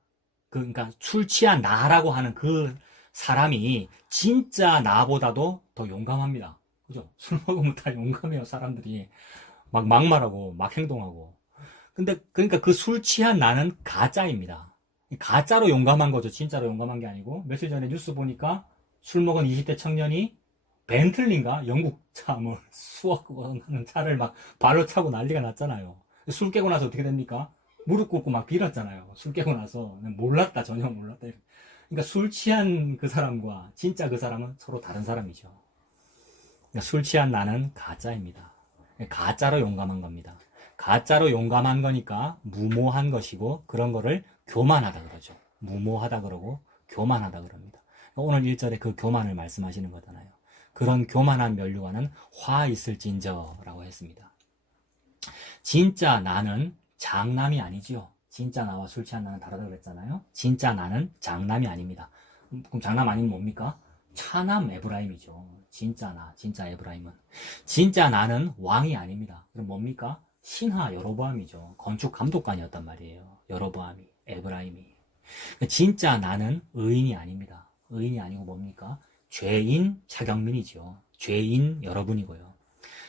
그러니까 술 취한 나라고 하는 그 사람이 진짜 나보다도 더 용감합니다. 그죠? 술 먹으면 다 용감해요, 사람들이. 막 막말하고 막 행동하고. 근데 그러니까 그 술 취한 나는 가짜입니다. 가짜로 용감한 거죠. 진짜로 용감한 게 아니고. 며칠 전에 뉴스 보니까 술 먹은 20대 청년이 벤틀리인가? 영국 차, 수억 하는 차를 막 발로 차고 난리가 났잖아요. 술 깨고 나서 어떻게 됩니까? 무릎 꿇고 막 빌었잖아요. 술 깨고 나서. 몰랐다, 전혀 몰랐다. 그러니까 술 취한 그 사람과 진짜 그 사람은 서로 다른 사람이죠. 그러니까 술 취한 나는 가짜입니다. 가짜로 용감한 겁니다. 가짜로 용감한 거니까 무모한 것이고 그런 거를 교만하다 그러죠. 무모하다 그러고 교만하다 그럽니다. 오늘 1절에 그 교만을 말씀하시는 거잖아요. 그런 교만한 면류관은 화 있을진저라고 했습니다. 진짜 나는 장남이 아니지요. 진짜 나와 술 취한 나는 다르다고 그랬잖아요. 진짜 나는 장남이 아닙니다. 그럼 장남 아니면 뭡니까? 차남 에브라임이죠. 진짜 에브라임은. 진짜 나는 왕이 아닙니다. 그럼 뭡니까? 신하 여로보암이죠. 건축 감독관이었단 말이에요. 여로보암이, 에브라임이. 진짜 나는 의인이 아닙니다. 의인이 아니고 뭡니까? 죄인 차경민이죠. 죄인 여러분이고요.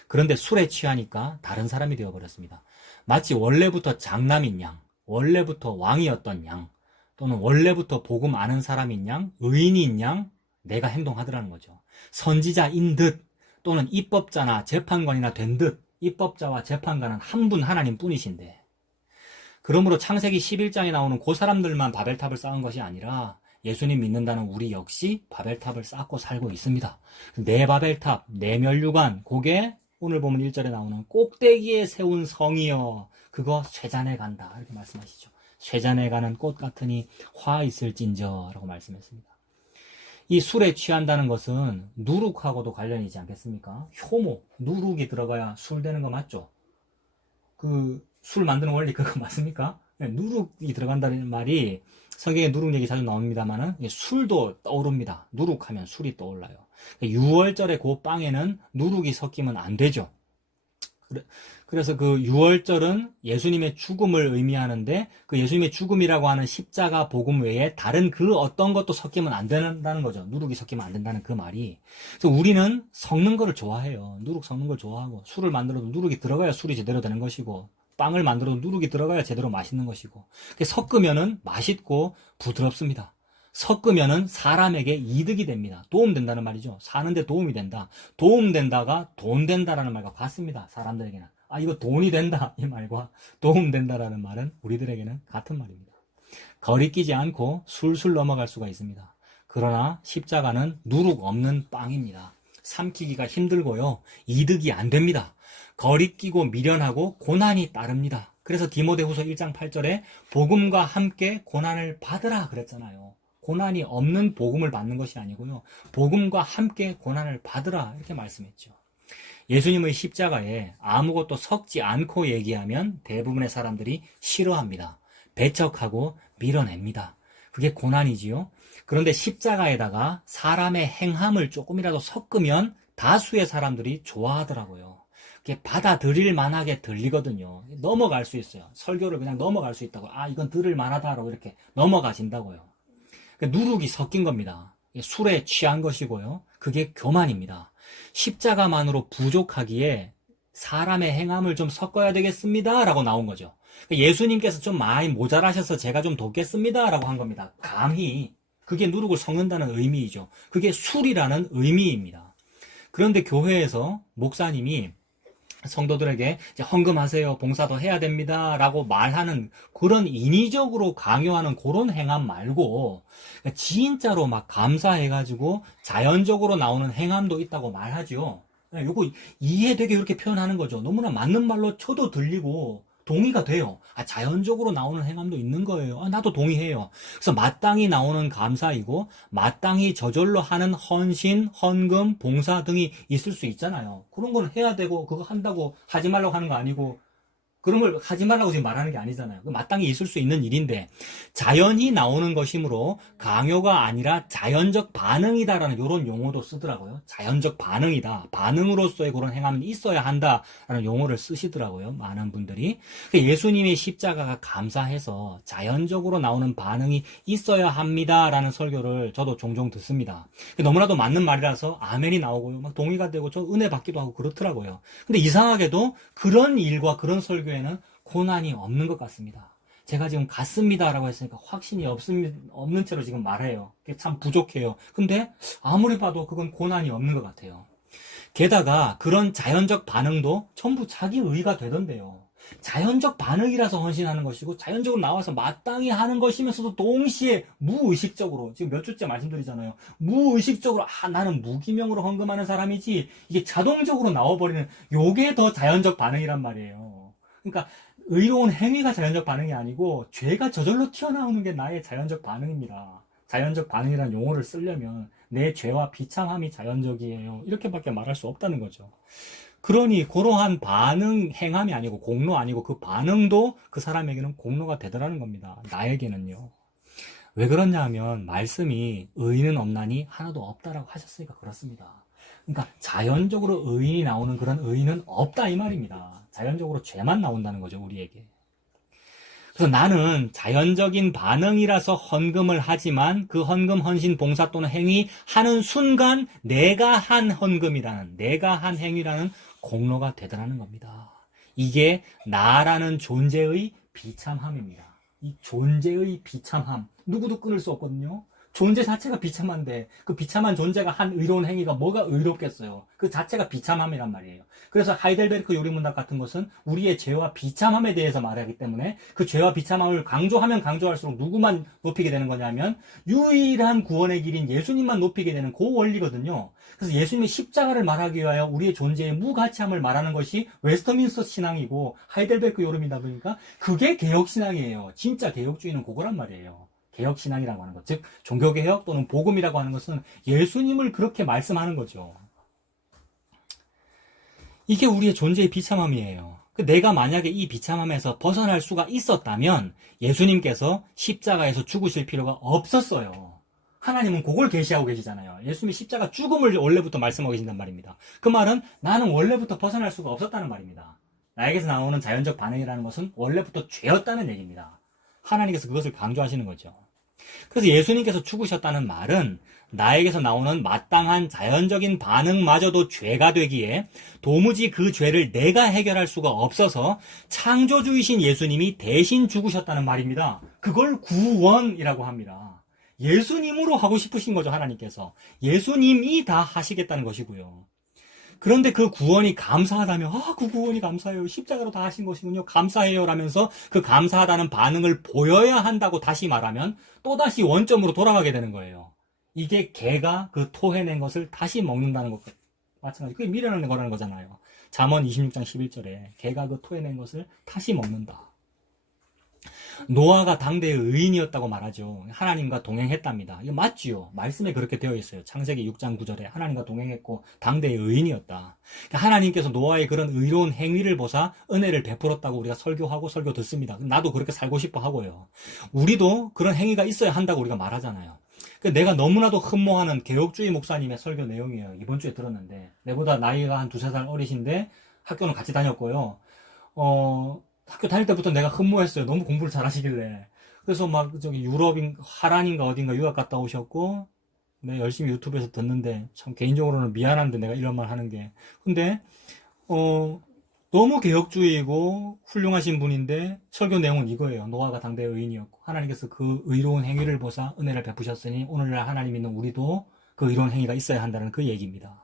그런데 술에 취하니까 다른 사람이 되어버렸습니다. 마치 원래부터 장남인 양, 원래부터 왕이었던 양, 또는 원래부터 복음 아는 사람인 양, 의인인 양, 내가 행동하더라는 거죠. 선지자인 듯, 또는 입법자나 재판관이나 된 듯, 입법자와 재판관은 한 분 하나님 뿐이신데, 그러므로 창세기 11장에 나오는 그 사람들만 바벨탑을 쌓은 것이 아니라 예수님 믿는다는 우리 역시 바벨탑을 쌓고 살고 있습니다. 내 바벨탑, 내 면류관, 그게 오늘 보면 1절에 나오는 꼭대기에 세운 성이여 그거 쇠잔해 간다 이렇게 말씀하시죠. 쇠잔해 가는 꽃 같으니 화 있을진저 라고 말씀했습니다. 이 술에 취한다는 것은 누룩하고도 관련이 있지 않겠습니까? 효모, 누룩이 들어가야 술 되는 거 맞죠? 그 술 만드는 원리 그거 맞습니까? 누룩이 들어간다는 말이 성경에 누룩 얘기 자주 나옵니다만은 술도 떠오릅니다. 누룩하면 술이 떠올라요. 6월절의 그 빵에는 누룩이 섞이면 안 되죠. 그래서 그 6월절은 예수님의 죽음을 의미하는데 그 예수님의 죽음이라고 하는 십자가 복음 외에 다른 그 어떤 것도 섞이면 안 된다는 거죠. 누룩이 섞이면 안 된다는 그 말이. 그래서 우리는 섞는 거를 좋아해요. 누룩 섞는 걸 좋아하고 술을 만들어도 누룩이 들어가야 술이 제대로 되는 것이고 빵을 만들어도 누룩이 들어가야 제대로 맛있는 것이고, 섞으면은 맛있고 부드럽습니다. 섞으면은 사람에게 이득이 됩니다. 도움된다는 말이죠. 사는데 도움이 된다. 도움된다가 돈 된다라는 말과 같습니다. 사람들에게는. 아, 이거 돈이 된다. 이 말과 도움된다라는 말은 우리들에게는 같은 말입니다. 거리끼지 않고 술술 넘어갈 수가 있습니다. 그러나 십자가는 누룩 없는 빵입니다. 삼키기가 힘들고요. 이득이 안 됩니다. 거리끼고 미련하고 고난이 따릅니다. 그래서 디모데후서 1장 8절에 복음과 함께 고난을 받으라 그랬잖아요. 고난이 없는 복음을 받는 것이 아니고요. 복음과 함께 고난을 받으라 이렇게 말씀했죠. 예수님의 십자가에 아무것도 섞지 않고 얘기하면 대부분의 사람들이 싫어합니다. 배척하고 밀어냅니다. 그게 고난이지요. 그런데 십자가에다가 사람의 행함을 조금이라도 섞으면 다수의 사람들이 좋아하더라고요. 그게 받아들일 만하게 들리거든요. 넘어갈 수 있어요. 설교를 그냥 넘어갈 수 있다고. 아, 이건 들을 만하다라고 이렇게 넘어가신다고요. 누룩이 섞인 겁니다. 술에 취한 것이고요. 그게 교만입니다. 십자가만으로 부족하기에 사람의 행함을 좀 섞어야 되겠습니다 라고 나온 거죠. 예수님께서 좀 많이 모자라셔서 제가 좀 돕겠습니다 라고 한 겁니다. 감히 그게 누룩을 섞는다는 의미이죠. 그게 술이라는 의미입니다. 그런데 교회에서 목사님이 성도들에게 이제 헌금하세요, 봉사도 해야 됩니다 라고 말하는 그런 인위적으로 강요하는 그런 행함 말고 진짜로 막 감사해가지고 자연적으로 나오는 행함도 있다고 말하죠. 요거 이해되게 그렇게 표현하는 거죠. 너무나 맞는 말로 쳐도 들리고 동의가 돼요. 아, 자연적으로 나오는 행함도 있는 거예요. 아, 나도 동의해요. 그래서 마땅히 나오는 감사이고 마땅히 저절로 하는 헌신, 헌금, 봉사 등이 있을 수 있잖아요. 그런 건 해야 되고 그거 한다고 하지 말라고 하는 거 아니고 그런 걸 하지 말라고 지금 말하는 게 아니잖아요. 마땅히 있을 수 있는 일인데 자연히 나오는 것이므로 강요가 아니라 자연적 반응이다라는 이런 용어도 쓰더라고요. 자연적 반응이다. 반응으로서의 그런 행함이 있어야 한다라는 용어를 쓰시더라고요. 많은 분들이. 예수님의 십자가가 감사해서 자연적으로 나오는 반응이 있어야 합니다라는 설교를 저도 종종 듣습니다. 너무나도 맞는 말이라서 아멘이 나오고요. 막 동의가 되고 저 은혜 받기도 하고 그렇더라고요. 근데 이상하게도 그런 일과 그런 설교에는 고난이 없는 것 같습니다. 제가 지금 같습니다라고 했으니까 확신이 없는 채로 지금 말해요. 참 부족해요. 근데 아무리 봐도 그건 고난이 없는 것 같아요. 게다가 그런 자연적 반응도 전부 자기 의가 되던데요. 자연적 반응이라서 헌신하는 것이고 자연적으로 나와서 마땅히 하는 것이면서도 동시에 무의식적으로 지금 몇 주째 말씀드리잖아요. 무의식적으로 나는 무기명으로 헌금하는 사람이지 이게 자동적으로 나와버리는 요게 더 자연적 반응이란 말이에요. 그러니까 의로운 행위가 자연적 반응이 아니고 죄가 저절로 튀어나오는 게 나의 자연적 반응입니다. 자연적 반응이라는 용어를 쓰려면 내 죄와 비참함이 자연적이에요. 이렇게밖에 말할 수 없다는 거죠. 그러니 그러한 반응, 행함이 아니고 공로 아니고 그 반응도 그 사람에게는 공로가 되더라는 겁니다. 나에게는요. 왜 그러냐 하면 말씀이 의인은 없나니 하나도 없다라고 하셨으니까 그렇습니다. 그러니까 자연적으로 의인이 나오는 그런 의인은 없다 이 말입니다. 자연적으로 죄만 나온다는 거죠, 우리에게. 그래서 나는 자연적인 반응이라서 헌금을 하지만 그 헌금, 헌신, 봉사 또는 행위 하는 순간 내가 한 헌금이라는, 내가 한 행위라는 공로가 되더라는 겁니다. 이게 나라는 존재의 비참함입니다. 이 존재의 비참함. 누구도 끊을 수 없거든요. 존재 자체가 비참한데 그 비참한 존재가 한 의로운 행위가 뭐가 의롭겠어요. 그 자체가 비참함이란 말이에요. 그래서 하이델베르크 요리문답 같은 것은 우리의 죄와 비참함에 대해서 말하기 때문에 그 죄와 비참함을 강조하면 강조할수록 누구만 높이게 되는 거냐면 유일한 구원의 길인 예수님만 높이게 되는 그 원리거든요. 그래서 예수님의 십자가를 말하기 위하여 우리의 존재의 무가치함을 말하는 것이 웨스터민스터 신앙이고 하이델베르크 요리문답이니까 그게 개혁신앙이에요. 진짜 개혁주의는 그거란 말이에요. 개혁신앙이라고 하는 것, 즉 종교개혁 또는 복음이라고 하는 것은 예수님을 그렇게 말씀하는 거죠. 이게 우리의 존재의 비참함이에요. 내가 만약에 이 비참함에서 벗어날 수가 있었다면 예수님께서 십자가에서 죽으실 필요가 없었어요. 하나님은 그걸 계시하고 계시잖아요. 예수님이 십자가 죽음을 원래부터 말씀하고 계신단 말입니다. 그 말은 나는 원래부터 벗어날 수가 없었다는 말입니다. 나에게서 나오는 자연적 반응이라는 것은 원래부터 죄였다는 얘기입니다. 하나님께서 그것을 강조하시는 거죠. 그래서 예수님께서 죽으셨다는 말은 나에게서 나오는 마땅한 자연적인 반응마저도 죄가 되기에 도무지 그 죄를 내가 해결할 수가 없어서 창조주이신 예수님이 대신 죽으셨다는 말입니다. 그걸 구원이라고 합니다. 예수님으로 하고 싶으신 거죠, 하나님께서. 예수님이 다 하시겠다는 것이고요. 그런데 그 구원이 감사하다면, 그 구원이 감사해요. 십자가로 다 하신 것이군요. 감사해요. 라면서 그 감사하다는 반응을 보여야 한다고 다시 말하면 또다시 원점으로 돌아가게 되는 거예요. 이게 개가 그 토해낸 것을 다시 먹는다는 것과 마찬가지. 그게 미련한 거라는 거잖아요. 잠언 26장 11절에 개가 그 토해낸 것을 다시 먹는다. 노아가 당대의 의인이었다고 말하죠. 하나님과 동행했답니다. 이거 맞지요? 말씀에 그렇게 되어 있어요. 창세기 6장 9절에 하나님과 동행했고 당대의 의인이었다. 그러니까 하나님께서 노아의 그런 의로운 행위를 보사 은혜를 베풀었다고 우리가 설교하고 설교 듣습니다. 나도 그렇게 살고 싶어 하고요. 우리도 그런 행위가 있어야 한다고 우리가 말하잖아요. 그러니까 내가 너무나도 흠모하는 개혁주의 목사님의 설교 내용이에요. 이번 주에 들었는데 내보다 나이가 한 2-3살 어리신데 학교는 같이 다녔고요. 학교 다닐 때부터 내가 흠모했어요. 너무 공부를 잘 하시길래. 그래서 막 저기 하란인가 어딘가 유학 갔다 오셨고, 네, 열심히 유튜브에서 듣는데, 참 개인적으로는 미안한데 내가 이런 말 하는 게. 근데, 너무 개혁주의이고 훌륭하신 분인데, 설교 내용은 이거예요. 노아가 당대의 의인이었고, 하나님께서 그 의로운 행위를 보사 은혜를 베푸셨으니, 오늘날 하나님 믿는 우리도 그 의로운 행위가 있어야 한다는 그 얘기입니다.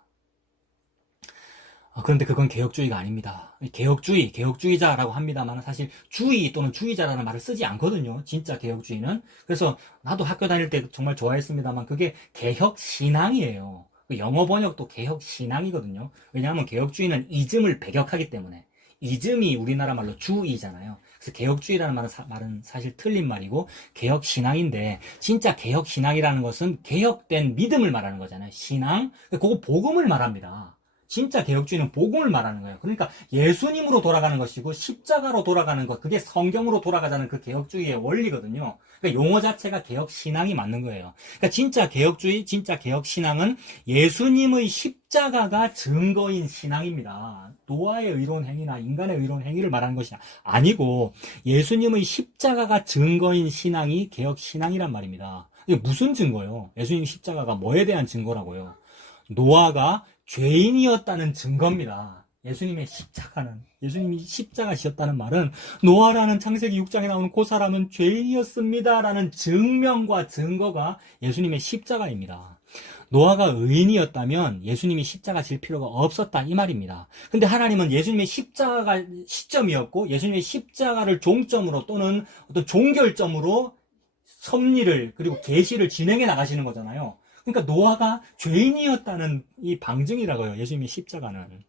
그런데 그건 개혁주의가 아닙니다. 개혁주의자라고 합니다만 사실 주의 또는 주의자라는 말을 쓰지 않거든요. 진짜 개혁주의는. 그래서 나도 학교 다닐 때 정말 좋아했습니다만 그게 개혁신앙이에요. 영어 번역도 개혁신앙이거든요. 왜냐하면 개혁주의는 이즘을 배격하기 때문에. 이즘이 우리나라 말로 주의잖아요. 그래서 개혁주의라는 말은 사실 틀린 말이고 개혁신앙인데 진짜 개혁신앙이라는 것은 개혁된 믿음을 말하는 거잖아요. 신앙. 그거 복음을 말합니다. 진짜 개혁주의는 복음을 말하는 거예요. 그러니까 예수님으로 돌아가는 것이고 십자가로 돌아가는 것, 그게 성경으로 돌아가자는 그 개혁주의의 원리거든요. 그러니까 용어 자체가 개혁신앙이 맞는 거예요. 그러니까 진짜 개혁주의, 진짜 개혁신앙은 예수님의 십자가가 증거인 신앙입니다. 노아의 의로운 행위나 인간의 의로운 행위를 말하는 것이 아니고 예수님의 십자가가 증거인 신앙이 개혁신앙이란 말입니다. 이게 무슨 증거요? 예수님 십자가가 뭐에 대한 증거라고요? 노아가 죄인이었다는 증거입니다. 예수님이 십자가 지셨다는 말은 노아라는 창세기 6장에 나오는 그 사람은 죄인이었습니다 라는 증명과 증거가 예수님의 십자가입니다. 노아가 의인이었다면 예수님이 십자가 질 필요가 없었다 이 말입니다. 근데 하나님은 예수님의 십자가가 시점이었고 예수님의 십자가를 종점으로 또는 어떤 종결점으로 섭리를 그리고 계시를 진행해 나가시는 거잖아요. 그러니까 노아가 죄인이었다는 이 방증이라고요. 예수님의 십자가는.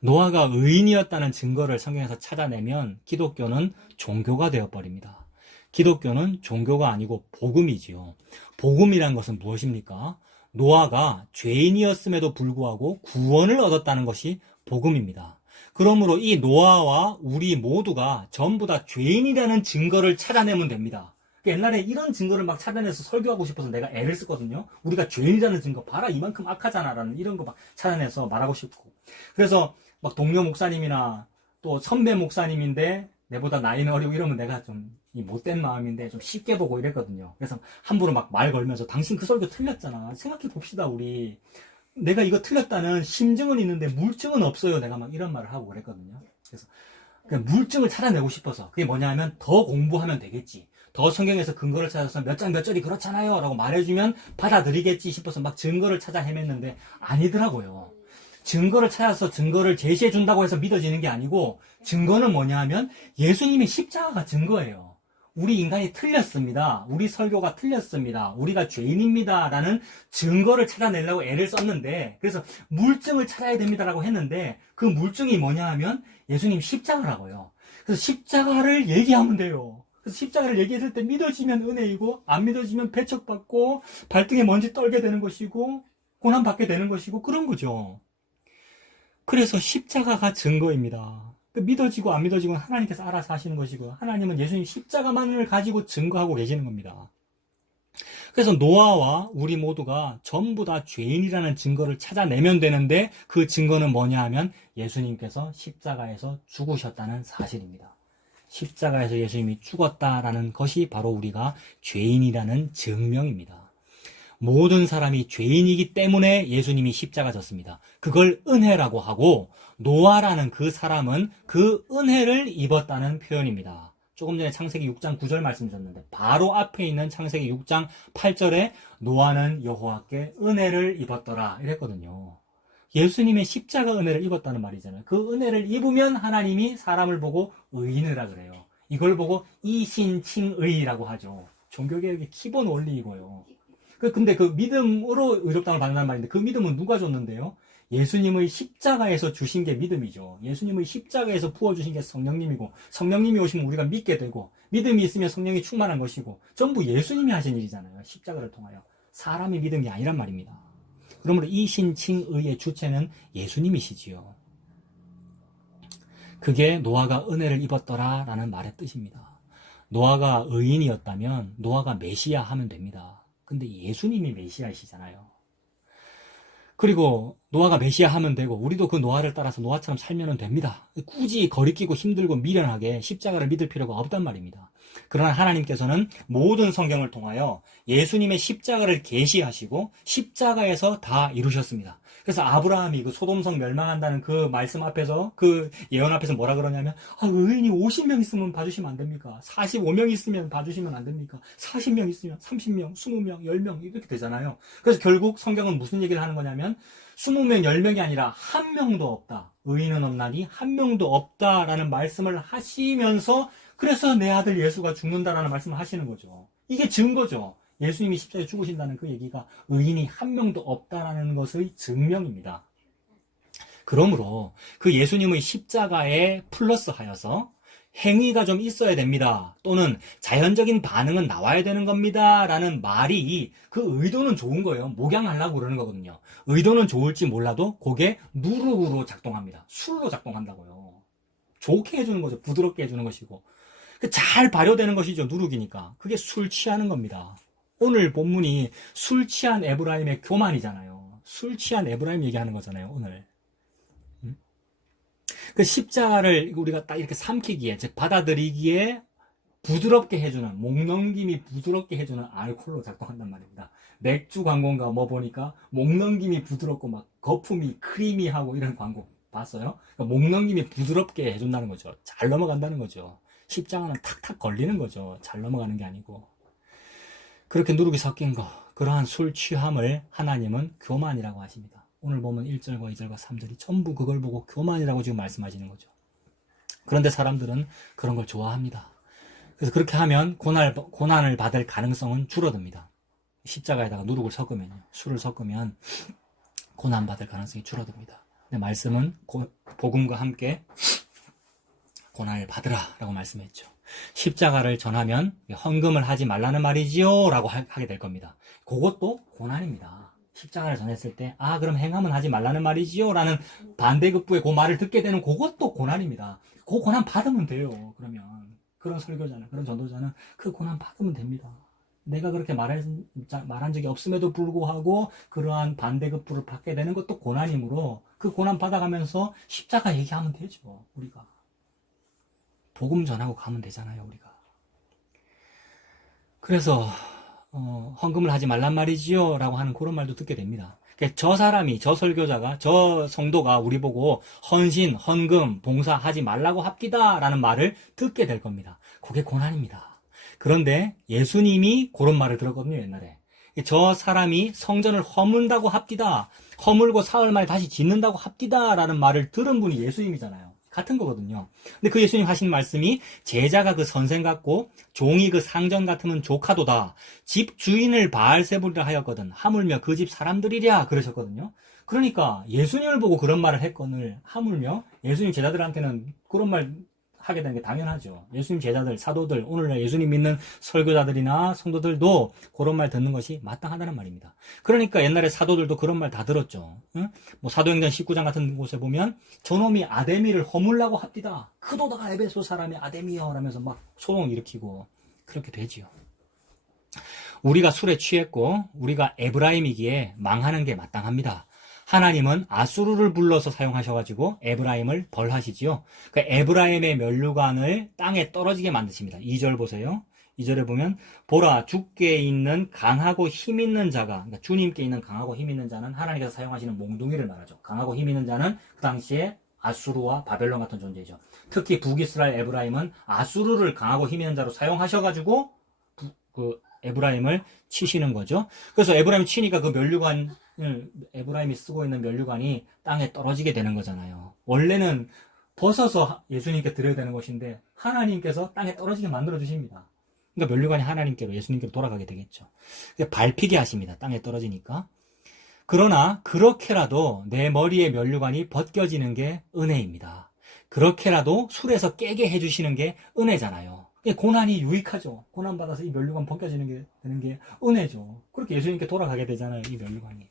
노아가 의인이었다는 증거를 성경에서 찾아내면 기독교는 종교가 되어버립니다. 기독교는 종교가 아니고 복음이지요. 복음이란 것은 무엇입니까? 노아가 죄인이었음에도 불구하고 구원을 얻었다는 것이 복음입니다. 그러므로 이 노아와 우리 모두가 전부 다 죄인이라는 증거를 찾아내면 됩니다. 옛날에 이런 증거를 막 찾아내서 설교하고 싶어서 내가 애를 썼거든요. 우리가 죄인이라는 증거 봐라 이만큼 악하잖아 라는 이런 거 막 찾아내서 말하고 싶고 그래서 막 동료 목사님이나 또 선배 목사님인데 내보다 나이는 어리고 이러면 내가 좀 못된 마음인데 좀 쉽게 보고 이랬거든요. 그래서 함부로 막 말 걸면서 당신 그 설교 틀렸잖아. 생각해 봅시다 우리. 내가 이거 틀렸다는 심증은 있는데 물증은 없어요. 내가 막 이런 말을 하고 그랬거든요. 그래서 물증을 찾아내고 싶어서 그게 뭐냐면 더 공부하면 되겠지. 더 성경에서 근거를 찾아서 몇 장 몇 절이 그렇잖아요 라고 말해주면 받아들이겠지 싶어서 막 증거를 찾아 헤맸는데 아니더라고요. 증거를 찾아서 증거를 제시해 준다고 해서 믿어지는 게 아니고 증거는 뭐냐 하면 예수님의 십자가가 증거예요. 우리 인간이 틀렸습니다. 우리 설교가 틀렸습니다. 우리가 죄인입니다 라는 증거를 찾아내려고 애를 썼는데 그래서 물증을 찾아야 됩니다라고 했는데 그 물증이 뭐냐 하면 예수님 십자가라고요. 그래서 십자가를 얘기하면 돼요. 그래서 십자가를 얘기했을 때 믿어지면 은혜이고 안 믿어지면 배척받고 발등에 먼지 떨게 되는 것이고 고난받게 되는 것이고 그런 거죠. 그래서 십자가가 증거입니다. 믿어지고 안 믿어지고 하나님께서 알아서 하시는 것이고요. 하나님은 예수님 십자가만을 가지고 증거하고 계시는 겁니다. 그래서 노아와 우리 모두가 전부 다 죄인이라는 증거를 찾아내면 되는데 그 증거는 뭐냐 하면 예수님께서 십자가에서 죽으셨다는 사실입니다. 십자가에서 예수님이 죽었다라는 것이 바로 우리가 죄인이라는 증명입니다. 모든 사람이 죄인이기 때문에 예수님이 십자가 졌습니다. 그걸 은혜라고 하고 노아라는 그 사람은 그 은혜를 입었다는 표현입니다. 조금 전에 창세기 6장 9절 말씀드렸는데 바로 앞에 있는 창세기 6장 8절에 노아는 여호와께 은혜를 입었더라 이랬거든요. 예수님의 십자가 은혜를 입었다는 말이잖아요. 그 은혜를 입으면 하나님이 사람을 보고 의인이라 그래요. 이걸 보고 이신칭의라고 하죠. 종교개혁의 기본 원리이고요. 근데 그 믿음으로 의롭다함을 받는다는 말인데 그 믿음은 누가 줬는데요? 예수님의 십자가에서 주신 게 믿음이죠. 예수님의 십자가에서 부어주신 게 성령님이고 성령님이 오시면 우리가 믿게 되고 믿음이 있으면 성령이 충만한 것이고 전부 예수님이 하신 일이잖아요. 십자가를 통하여. 사람의 믿음이 아니란 말입니다. 그러므로 이신칭의의 주체는 예수님이시지요. 그게 노아가 은혜를 입었더라 라는 말의 뜻입니다. 노아가 의인이었다면 노아가 메시아 하면 됩니다. 근데 예수님이 메시아이시잖아요. 그리고 노아가 메시아 하면 되고 우리도 그 노아를 따라서 노아처럼 살면 됩니다. 굳이 거리끼고 힘들고 미련하게 십자가를 믿을 필요가 없단 말입니다. 그러나 하나님께서는 모든 성경을 통하여 예수님의 십자가를 계시하시고 십자가에서 다 이루셨습니다. 그래서 아브라함이 그 소돔성 멸망한다는 그 말씀 앞에서 그 예언 앞에서 뭐라 그러냐면 의인이 50명 있으면 봐주시면 안 됩니까? 45명 있으면 봐주시면 안 됩니까? 40명 있으면 30명, 20명, 10명 이렇게 되잖아요. 그래서 결국 성경은 무슨 얘기를 하는 거냐면 20명, 10명이 아니라 한 명도 없다. 의인은 없나니 한 명도 없다라는 말씀을 하시면서 그래서 내 아들 예수가 죽는다라는 말씀을 하시는 거죠. 이게 증거죠. 예수님이 십자가에 죽으신다는 그 얘기가 의인이 한 명도 없다라는 것의 증명입니다. 그러므로 그 예수님의 십자가에 플러스하여서 행위가 좀 있어야 됩니다. 또는 자연적인 반응은 나와야 되는 겁니다. 라는 말이 그 의도는 좋은 거예요. 목양하려고 그러는 거거든요. 의도는 좋을지 몰라도 그게 누룩으로 작동합니다. 술로 작동한다고요. 좋게 해주는 거죠. 부드럽게 해주는 것이고. 잘 발효되는 것이죠. 누룩이니까. 그게 술 취하는 겁니다. 오늘 본문이 술 취한 에브라임의 교만이잖아요. 술 취한 에브라임 얘기하는 거잖아요. 오늘. 그 십자가를 우리가 딱 이렇게 삼키기에, 즉 받아들이기에 부드럽게 해주는, 목 넘김이 부드럽게 해주는 알코올로 작동한단 말입니다. 맥주 광고인가 뭐 보니까 목 넘김이 부드럽고 막 거품이 크리미하고 이런 광고 봤어요? 그러니까 목 넘김이 부드럽게 해준다는 거죠. 잘 넘어간다는 거죠. 십자가는 탁탁 걸리는 거죠. 잘 넘어가는 게 아니고. 그렇게 누룩이 섞인 거, 그러한 술 취함을 하나님은 교만이라고 하십니다. 오늘 보면 1절과 2절과 3절이 전부 그걸 보고 교만이라고 지금 말씀하시는 거죠. 그런데 사람들은 그런 걸 좋아합니다. 그래서 그렇게 하면 고난을 받을 가능성은 줄어듭니다. 십자가에다가 누룩을 섞으면요. 술을 섞으면 고난받을 가능성이 줄어듭니다. 근데 말씀은 복음과 함께 고난을 받으라 라고 말씀했죠. 십자가를 전하면 헌금을 하지 말라는 말이지요 라고 하게 될 겁니다. 그것도 고난입니다. 십자가를 전했을 때 그럼 행함은 하지 말라는 말이지요 라는 반대급부의 그 말을 듣게 되는 그것도 고난입니다. 그 고난 받으면 돼요. 그러면 그런 설교자는, 그런 전도자는 그 고난 받으면 됩니다. 내가 그렇게 말한 적이 없음에도 불구하고 그러한 반대급부를 받게 되는 것도 고난이므로 그 고난 받아가면서 십자가 얘기하면 되죠. 우리가 복음 전하고 가면 되잖아요. 우리가. 그래서 헌금을 하지 말란 말이지요 라고 하는 그런 말도 듣게 됩니다. 저 사람이, 저 설교자가, 저 성도가 우리 보고 헌신, 헌금, 봉사하지 말라고 합디다 라는 말을 듣게 될 겁니다. 그게 고난입니다. 그런데 예수님이 그런 말을 들었거든요. 옛날에. 저 사람이 성전을 허문다고 합디다, 허물고 사흘 만에 다시 짓는다고 합디다 라는 말을 들은 분이 예수님이잖아요. 같은 거거든요. 근데 그 예수님 하신 말씀이 제자가 그 선생 같고 종이 그 상전 같으면 조카도다. 집 주인을 바알세불이라 하였거든. 하물며 그 집 사람들이랴 그러셨거든요. 그러니까 예수님을 보고 그런 말을 했거늘 하물며 예수님 제자들한테는 그런 말 하게 되는 게 당연하죠. 예수님 제자들, 사도들, 오늘날 예수님 믿는 설교자들이나 성도들도 그런 말 듣는 것이 마땅하다는 말입니다. 그러니까 옛날에 사도들도 그런 말 다 들었죠. 응? 뭐 사도행전 19장 같은 곳에 보면 저놈이 아데미를 허물라고 합디다. 크도다가 에베소 사람이 아데미여 라면서 막 소동 일으키고 그렇게 되지요. 우리가 술에 취했고 우리가 에브라임이기에 망하는 게 마땅합니다. 하나님은 아수르를 불러서 사용하셔가지고 에브라임을 벌하시지요. 그 에브라임의 면류관을 땅에 떨어지게 만드십니다. 2절 보세요. 2절에 보면 보라 주께 있는 강하고 힘 있는 자가, 그러니까 주님께 있는 강하고 힘 있는 자는 하나님께서 사용하시는 몽둥이를 말하죠. 강하고 힘 있는 자는 그 당시에 아수르와 바벨론 같은 존재죠. 특히 북이스라엘 에브라임은 아수르를 강하고 힘 있는 자로 사용하셔가지고 그 에브라임을 치시는 거죠. 그래서 에브라임 치니까 그 면류관을 에브라임이 쓰고 있는 면류관이 땅에 떨어지게 되는 거잖아요. 원래는 벗어서 예수님께 드려야 되는 것인데 하나님께서 땅에 떨어지게 만들어 주십니다. 그러니까 면류관이 하나님께로, 예수님께로 돌아가게 되겠죠. 밟히게 하십니다. 땅에 떨어지니까. 그러나 그렇게라도 내 머리에 면류관이 벗겨지는 게 은혜입니다. 그렇게라도 술에서 깨게 해주시는 게 은혜잖아요. 고난이 유익하죠. 고난받아서 이 면류관 벗겨지는 게 되는 게 은혜죠. 그렇게 예수님께 돌아가게 되잖아요. 이 면류관이.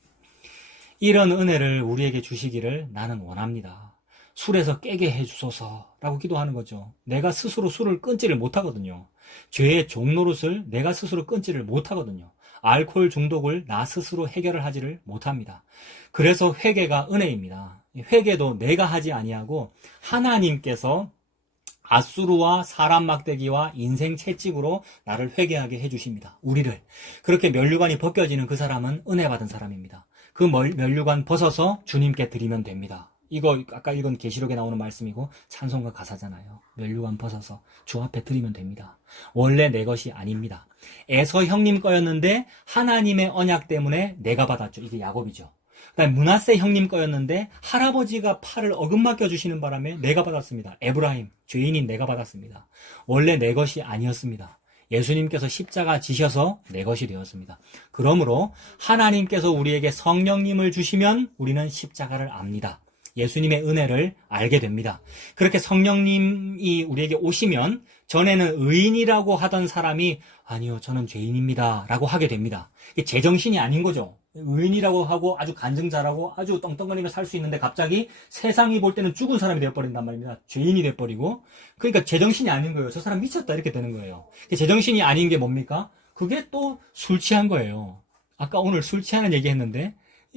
이런 은혜를 우리에게 주시기를 나는 원합니다. 술에서 깨게 해주소서라고 기도하는 거죠. 내가 스스로 술을 끊지를 못하거든요. 죄의 종노릇을 내가 스스로 끊지를 못하거든요. 알코올 중독을 나 스스로 해결을 하지를 못합니다. 그래서 회개가 은혜입니다. 회개도 내가 하지 아니하고 하나님께서 아수르와 사람 막대기와 인생 채찍으로 나를 회개하게 해주십니다. 우리를. 그렇게 면류관이 벗겨지는 그 사람은 은혜 받은 사람입니다. 그 면류관 벗어서 주님께 드리면 됩니다. 이거 아까 읽은 계시록에 나오는 말씀이고 찬송가 가사잖아요. 면류관 벗어서 주 앞에 드리면 됩니다. 원래 내 것이 아닙니다. 에서 형님 거였는데 하나님의 언약 때문에 내가 받았죠. 이게 야곱이죠. 그다음에 므낫세 형님 거였는데 할아버지가 팔을 어긋맞겨 주시는 바람에 내가 받았습니다. 에브라임, 죄인인 내가 받았습니다. 원래 내 것이 아니었습니다. 예수님께서 십자가 지셔서 내 것이 되었습니다. 그러므로 하나님께서 우리에게 성령님을 주시면 우리는 십자가를 압니다. 예수님의 은혜를 알게 됩니다. 그렇게 성령님이 우리에게 오시면 전에는 의인이라고 하던 사람이 아니요, 저는 죄인입니다 라고 하게 됩니다. 이게 제정신이 아닌 거죠. 의인이라고 하고 아주 간증자라고 아주 떵떵거리며 살 수 있는데 갑자기 세상이 볼 때는 죽은 사람이 되어버린단 말입니다. 죄인이 되어버리고. 그러니까 제정신이 아닌 거예요. 저 사람 미쳤다 이렇게 되는 거예요. 제정신이 아닌 게 뭡니까? 그게 또 술 취한 거예요. 아까 오늘 술 취하는 얘기 했는데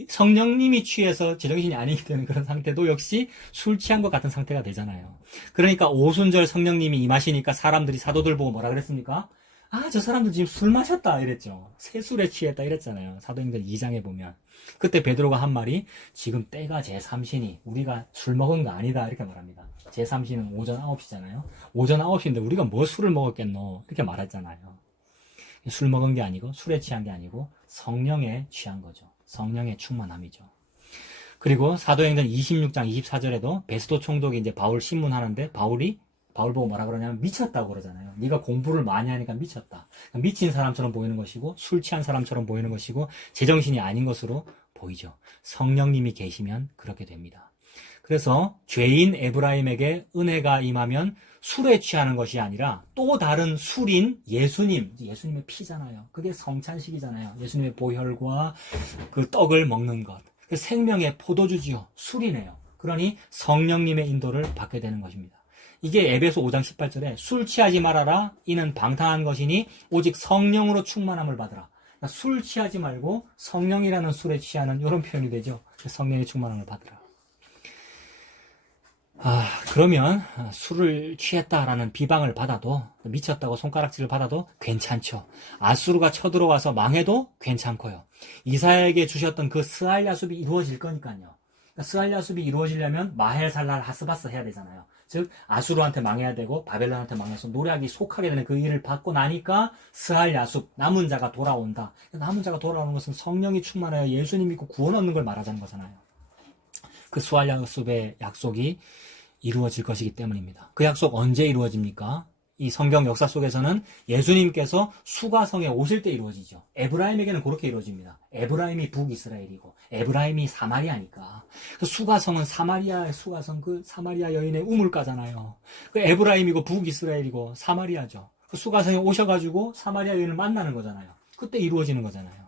성령님이 취해서 제정신이 아니게 되는 그런 상태도 역시 술 취한 것 같은 상태가 되잖아요. 그러니까 오순절 성령님이 임하시니까 사람들이 사도들 보고 뭐라 그랬습니까? 아, 저 사람들 지금 술 마셨다 이랬죠. 새술에 취했다 이랬잖아요. 사도행전 2장에 보면. 그때 베드로가 한 말이 지금 때가 제3시니 우리가 술 먹은 거 아니다 이렇게 말합니다. 제3시는 오전 9시잖아요. 오전 9시인데 우리가 뭐 술을 먹었겠노 이렇게 말했잖아요. 술 먹은 게 아니고 술에 취한 게 아니고 성령에 취한 거죠. 성령의 충만함이죠. 그리고 사도행전 26장 24절에도 베스도 총독이 이제 바울 신문하는데 바울 보고 뭐라 그러냐면 미쳤다고 그러잖아요. 네가 공부를 많이 하니까 미쳤다. 미친 사람처럼 보이는 것이고 술 취한 사람처럼 보이는 것이고 제정신이 아닌 것으로 보이죠. 성령님이 계시면 그렇게 됩니다. 그래서 죄인 에브라임에게 은혜가 임하면 술에 취하는 것이 아니라 또 다른 술인 예수님의 피잖아요. 그게 성찬식이잖아요. 예수님의 보혈과 그 떡을 먹는 것. 그 생명의 포도주지요. 술이네요. 그러니 성령님의 인도를 받게 되는 것입니다. 이게 에베소 5장 18절에 술 취하지 말아라. 이는 방탕한 것이니 오직 성령으로 충만함을 받으라. 그러니까 술 취하지 말고 성령이라는 술에 취하는 이런 표현이 되죠. 성령의 충만함을 받으라. 그러면 술을 취했다라는 비방을 받아도 미쳤다고 손가락질을 받아도 괜찮죠. 아수르가 쳐들어와서 망해도 괜찮고요. 이사야에게 주셨던 그 스알야숲이 이루어질 거니까요. 그러니까 스알야숲이 이루어지려면 마헬살랄 하스바스 해야 되잖아요. 즉 아수르한테 망해야 되고 바벨론한테 망해서 노략이 속하게 되는 그 일을 받고 나니까 스알야숲 남은 자가 돌아온다. 남은 자가 돌아오는 것은 성령이 충만하여 예수님 믿고 구원 얻는 걸 말하자는 거잖아요. 그 스알야숲의 약속이 이루어질 것이기 때문입니다. 그 약속 언제 이루어집니까? 이 성경 역사 속에서는 예수님께서 수가성에 오실 때 이루어지죠. 에브라임에게는 그렇게 이루어집니다. 에브라임이 북이스라엘이고 에브라임이 사마리아니까. 그 수가성은 사마리아의 수가성, 그 사마리아 여인의 우물가잖아요. 그 에브라임이고 북이스라엘이고 사마리아죠. 그 수가성에 오셔가지고 사마리아 여인을 만나는 거잖아요. 그때 이루어지는 거잖아요.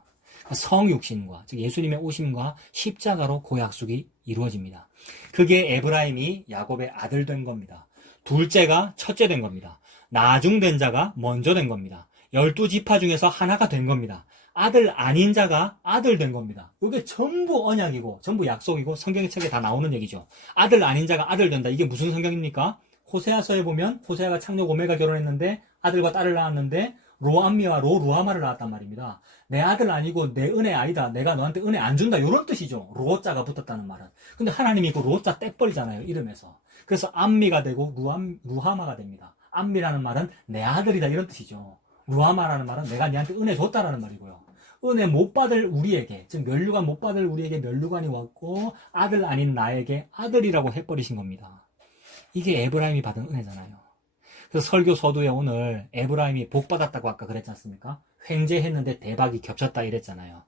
성육신과 즉 예수님의 오심과 십자가로 그 약속이 이루어집니다. 그게 에브라임이 야곱의 아들 된 겁니다. 둘째가 첫째 된 겁니다. 나중된 자가 먼저 된 겁니다. 12지파 중에서 하나가 된 겁니다. 아들 아닌 자가 아들 된 겁니다. 이게 전부 언약이고 전부 약속이고 성경의 책에 다 나오는 얘기죠. 아들 아닌 자가 아들 된다. 이게 무슨 성경입니까? 호세아서에 보면 호세아가 창녀 고멜과 결혼했는데 아들과 딸을 낳았는데 로암미와 로루하마를 낳았단 말입니다. 내 아들 아니고 내 은혜 아니다. 내가 너한테 은혜 안 준다. 이런 뜻이죠. 로자가 붙었다는 말은. 근데 하나님이 그 로자 떼버리잖아요. 이름에서. 그래서 암미가 되고 루하마가 됩니다. 암미라는 말은 내 아들이다. 이런 뜻이죠. 루하마라는 말은 내가 네한테 은혜 줬다라는 말이고요. 은혜 못 받을 우리에게, 즉 면류관 못 받을 우리에게 면류관이 왔고 아들 아닌 나에게 아들이라고 해버리신 겁니다. 이게 에브라임이 받은 은혜잖아요. 그래서 설교 서두에 오늘 에브라임이 복 받았다고 아까 그랬지 않습니까? 횡재했는데 대박이 겹쳤다 이랬잖아요.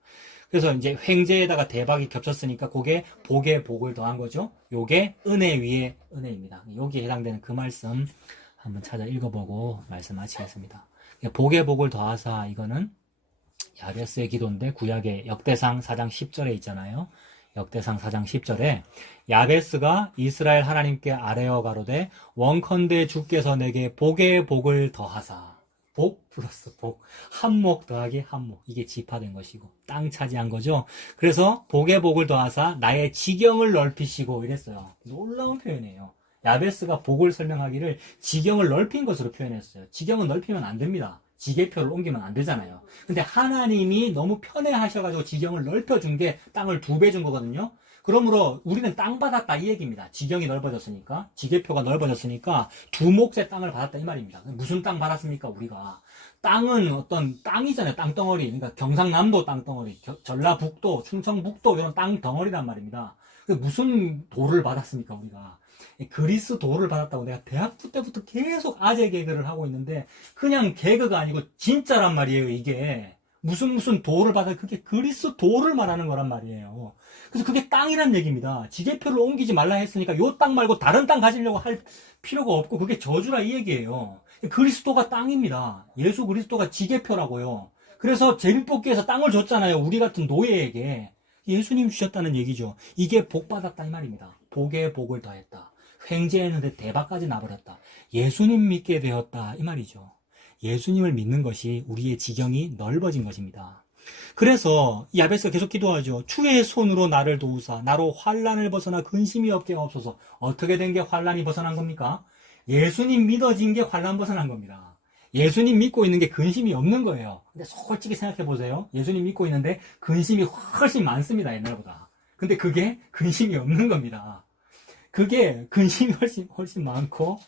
그래서 이제 횡재에다가 대박이 겹쳤으니까 그게 복에 복을 더한 거죠. 요게 은혜 위에 은혜입니다. 여기에 해당되는 그 말씀 한번 찾아 읽어보고 말씀 마치겠습니다. 복에 복을 더하사, 이거는 야베스의 기도인데 구약의 역대상 4장 10절에 있잖아요. 역대상 4장 10절에 야베스가 이스라엘 하나님께 아뢰어 가로되 원컨대 주께서 내게 복에 복을 더하사, 복 플러스 복, 한목 더하기 한목, 이게 지파된 것이고 땅 차지한 거죠. 그래서 복에 복을 더하사 나의 지경을 넓히시고 이랬어요. 놀라운 표현이에요. 야베스가 복을 설명하기를 지경을 넓힌 것으로 표현했어요. 지경은 넓히면 안 됩니다. 지계표를 옮기면 안 되잖아요. 근데 하나님이 너무 편애하셔가지고 지경을 넓혀준 게 땅을 2배 준 거거든요. 그러므로 우리는 땅 받았다 이 얘기입니다. 지경이 넓어졌으니까, 지계표가 넓어졌으니까 2몫의 땅을 받았다 이 말입니다. 무슨 땅 받았습니까? 우리가 땅은 어떤 땅이잖아요. 땅덩어리. 그러니까 경상남도 땅덩어리, 전라북도, 충청북도 이런 땅덩어리란 말입니다. 무슨 도를 받았습니까? 우리가 그리스 도를 받았다고 내가 대학부 때부터 계속 아재 개그를 하고 있는데, 그냥 개그가 아니고 진짜란 말이에요. 이게 무슨 도를 받아, 그게 그리스 도를 말하는 거란 말이에요. 그래서 그게 땅이란 얘기입니다. 지계표를 옮기지 말라 했으니까 요 땅 말고 다른 땅 가지려고 할 필요가 없고 그게 저주라 이 얘기예요. 그리스도가 땅입니다. 예수 그리스도가 지계표라고요. 그래서 제비뽑기에서 땅을 줬잖아요. 우리 같은 노예에게. 예수님 주셨다는 얘기죠. 이게 복 받았다 이 말입니다. 복에 복을 더했다. 횡재했는데 대박까지 나버렸다. 예수님 믿게 되었다 이 말이죠. 예수님을 믿는 것이 우리의 지경이 넓어진 것입니다. 그래서 야베스가 계속 기도하죠. 주의 손으로 나를 도우사 나로 환난을 벗어나 근심이 없게 하옵소서. 어떻게 된 게 환난이 벗어난 겁니까? 예수님 믿어진 게 환난 벗어난 겁니다. 예수님 믿고 있는 게 근심이 없는 거예요. 근데 솔직히 생각해 보세요. 예수님 믿고 있는데 근심이 훨씬 많습니다. 옛날보다. 근데 그게 근심이 없는 겁니다. 그게 근심이 훨씬 많고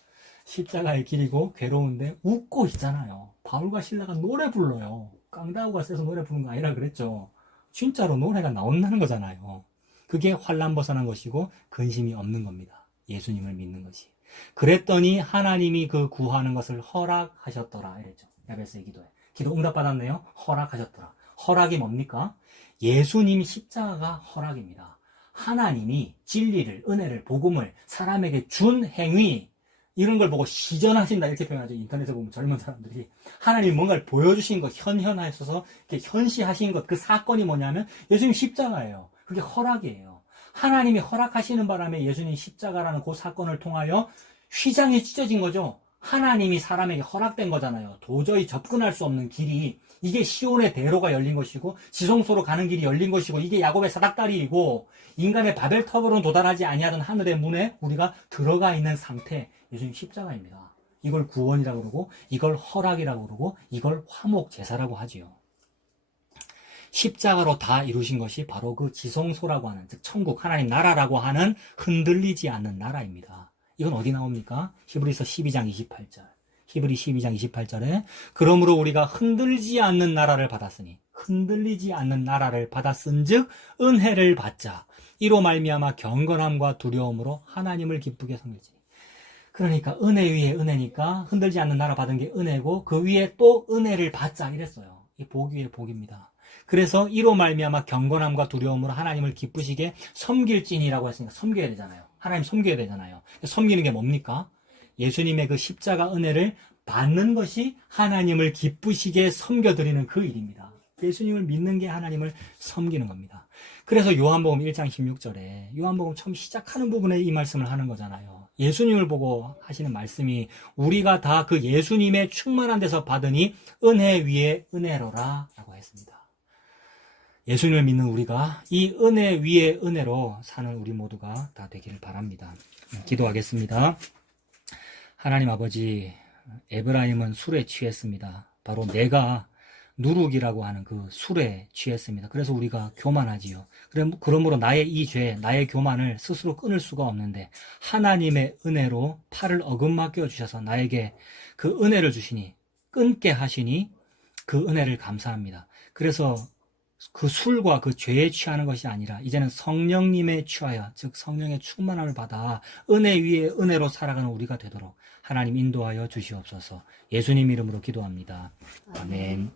십자가의 길이고 괴로운데 웃고 있잖아요. 바울과 실라가 노래 불러요. 깡다우가 세서 노래 부르는 거 아니라 그랬죠. 진짜로 노래가 나온다는 거잖아요. 그게 환난 벗어난 것이고 근심이 없는 겁니다. 예수님을 믿는 것이. 그랬더니 하나님이 그 구하는 것을 허락하셨더라 이랬죠. 야베스의 기도에. 기도 응답받았네요. 허락하셨더라. 허락이 뭡니까? 예수님 십자가가 허락입니다. 하나님이 진리를, 은혜를, 복음을 사람에게 준 행위, 이런 걸 보고 시전하신다 이렇게 표현하죠. 인터넷에 보면 젊은 사람들이 하나님이 뭔가를 보여주신 것, 현현하셔서 이렇게 현시하신 것, 그 사건이 뭐냐면 예수님 십자가예요. 그게 허락이에요. 하나님이 허락하시는 바람에 예수님 십자가라는 그 사건을 통하여 휘장이 찢어진 거죠. 하나님이 사람에게 허락된 거잖아요. 도저히 접근할 수 없는 길이, 이게 시온의 대로가 열린 것이고 지성소로 가는 길이 열린 것이고, 이게 야곱의 사닥다리이고 인간의 바벨탑으로는 도달하지 아니하던 하늘의 문에 우리가 들어가 있는 상태, 예수님 십자가입니다. 이걸 구원이라고 그러고 이걸 허락이라고 그러고 이걸 화목 제사라고 하지요. 십자가로 다 이루신 것이 바로 그 지성소라고 하는, 즉 천국, 하나님 나라라고 하는 흔들리지 않는 나라입니다. 이건 어디 나옵니까? 히브리서 12장 28절. 히브리 12장 28절에 그러므로 우리가 흔들리지 않는 나라를 받았으니, 흔들리지 않는 나라를 받았은즉 은혜를 받자. 이로 말미암아 경건함과 두려움으로 하나님을 기쁘게 섬기지. 그러니까 은혜 위에 은혜니까 흔들지 않는 나라 받은 게 은혜고 그 위에 또 은혜를 받자 이랬어요. 이 복 위에 복입니다. 그래서 이로 말미암아 경건함과 두려움으로 하나님을 기쁘시게 섬길지니라고 했으니까 섬겨야 되잖아요. 하나님 섬겨야 되잖아요. 섬기는 게 뭡니까? 예수님의 그 십자가 은혜를 받는 것이 하나님을 기쁘시게 섬겨드리는 그 일입니다. 예수님을 믿는 게 하나님을 섬기는 겁니다. 그래서 요한복음 1장 16절에 요한복음 처음 시작하는 부분에 이 말씀을 하는 거잖아요. 예수님을 보고 하시는 말씀이 우리가 다 그 예수님의 충만한 데서 받으니 은혜 위에 은혜로라 라고 했습니다. 예수님을 믿는 우리가 이 은혜 위에 은혜로 사는 우리 모두가 다 되기를 바랍니다. 기도하겠습니다. 하나님 아버지, 에브라임은 술에 취했습니다. 바로 내가 누룩이라고 하는 그 술에 취했습니다. 그래서 우리가 교만하지요. 그러므로 나의 이 죄, 나의 교만을 스스로 끊을 수가 없는데 하나님의 은혜로 팔을 어긋맞겨 주셔서 나에게 그 은혜를 주시니, 끊게 하시니 그 은혜를 감사합니다. 그래서 그 술과 그 죄에 취하는 것이 아니라 이제는 성령님에 취하여, 즉 성령의 충만함을 받아 은혜 위에 은혜로 살아가는 우리가 되도록 하나님 인도하여 주시옵소서. 예수님 이름으로 기도합니다. 아멘.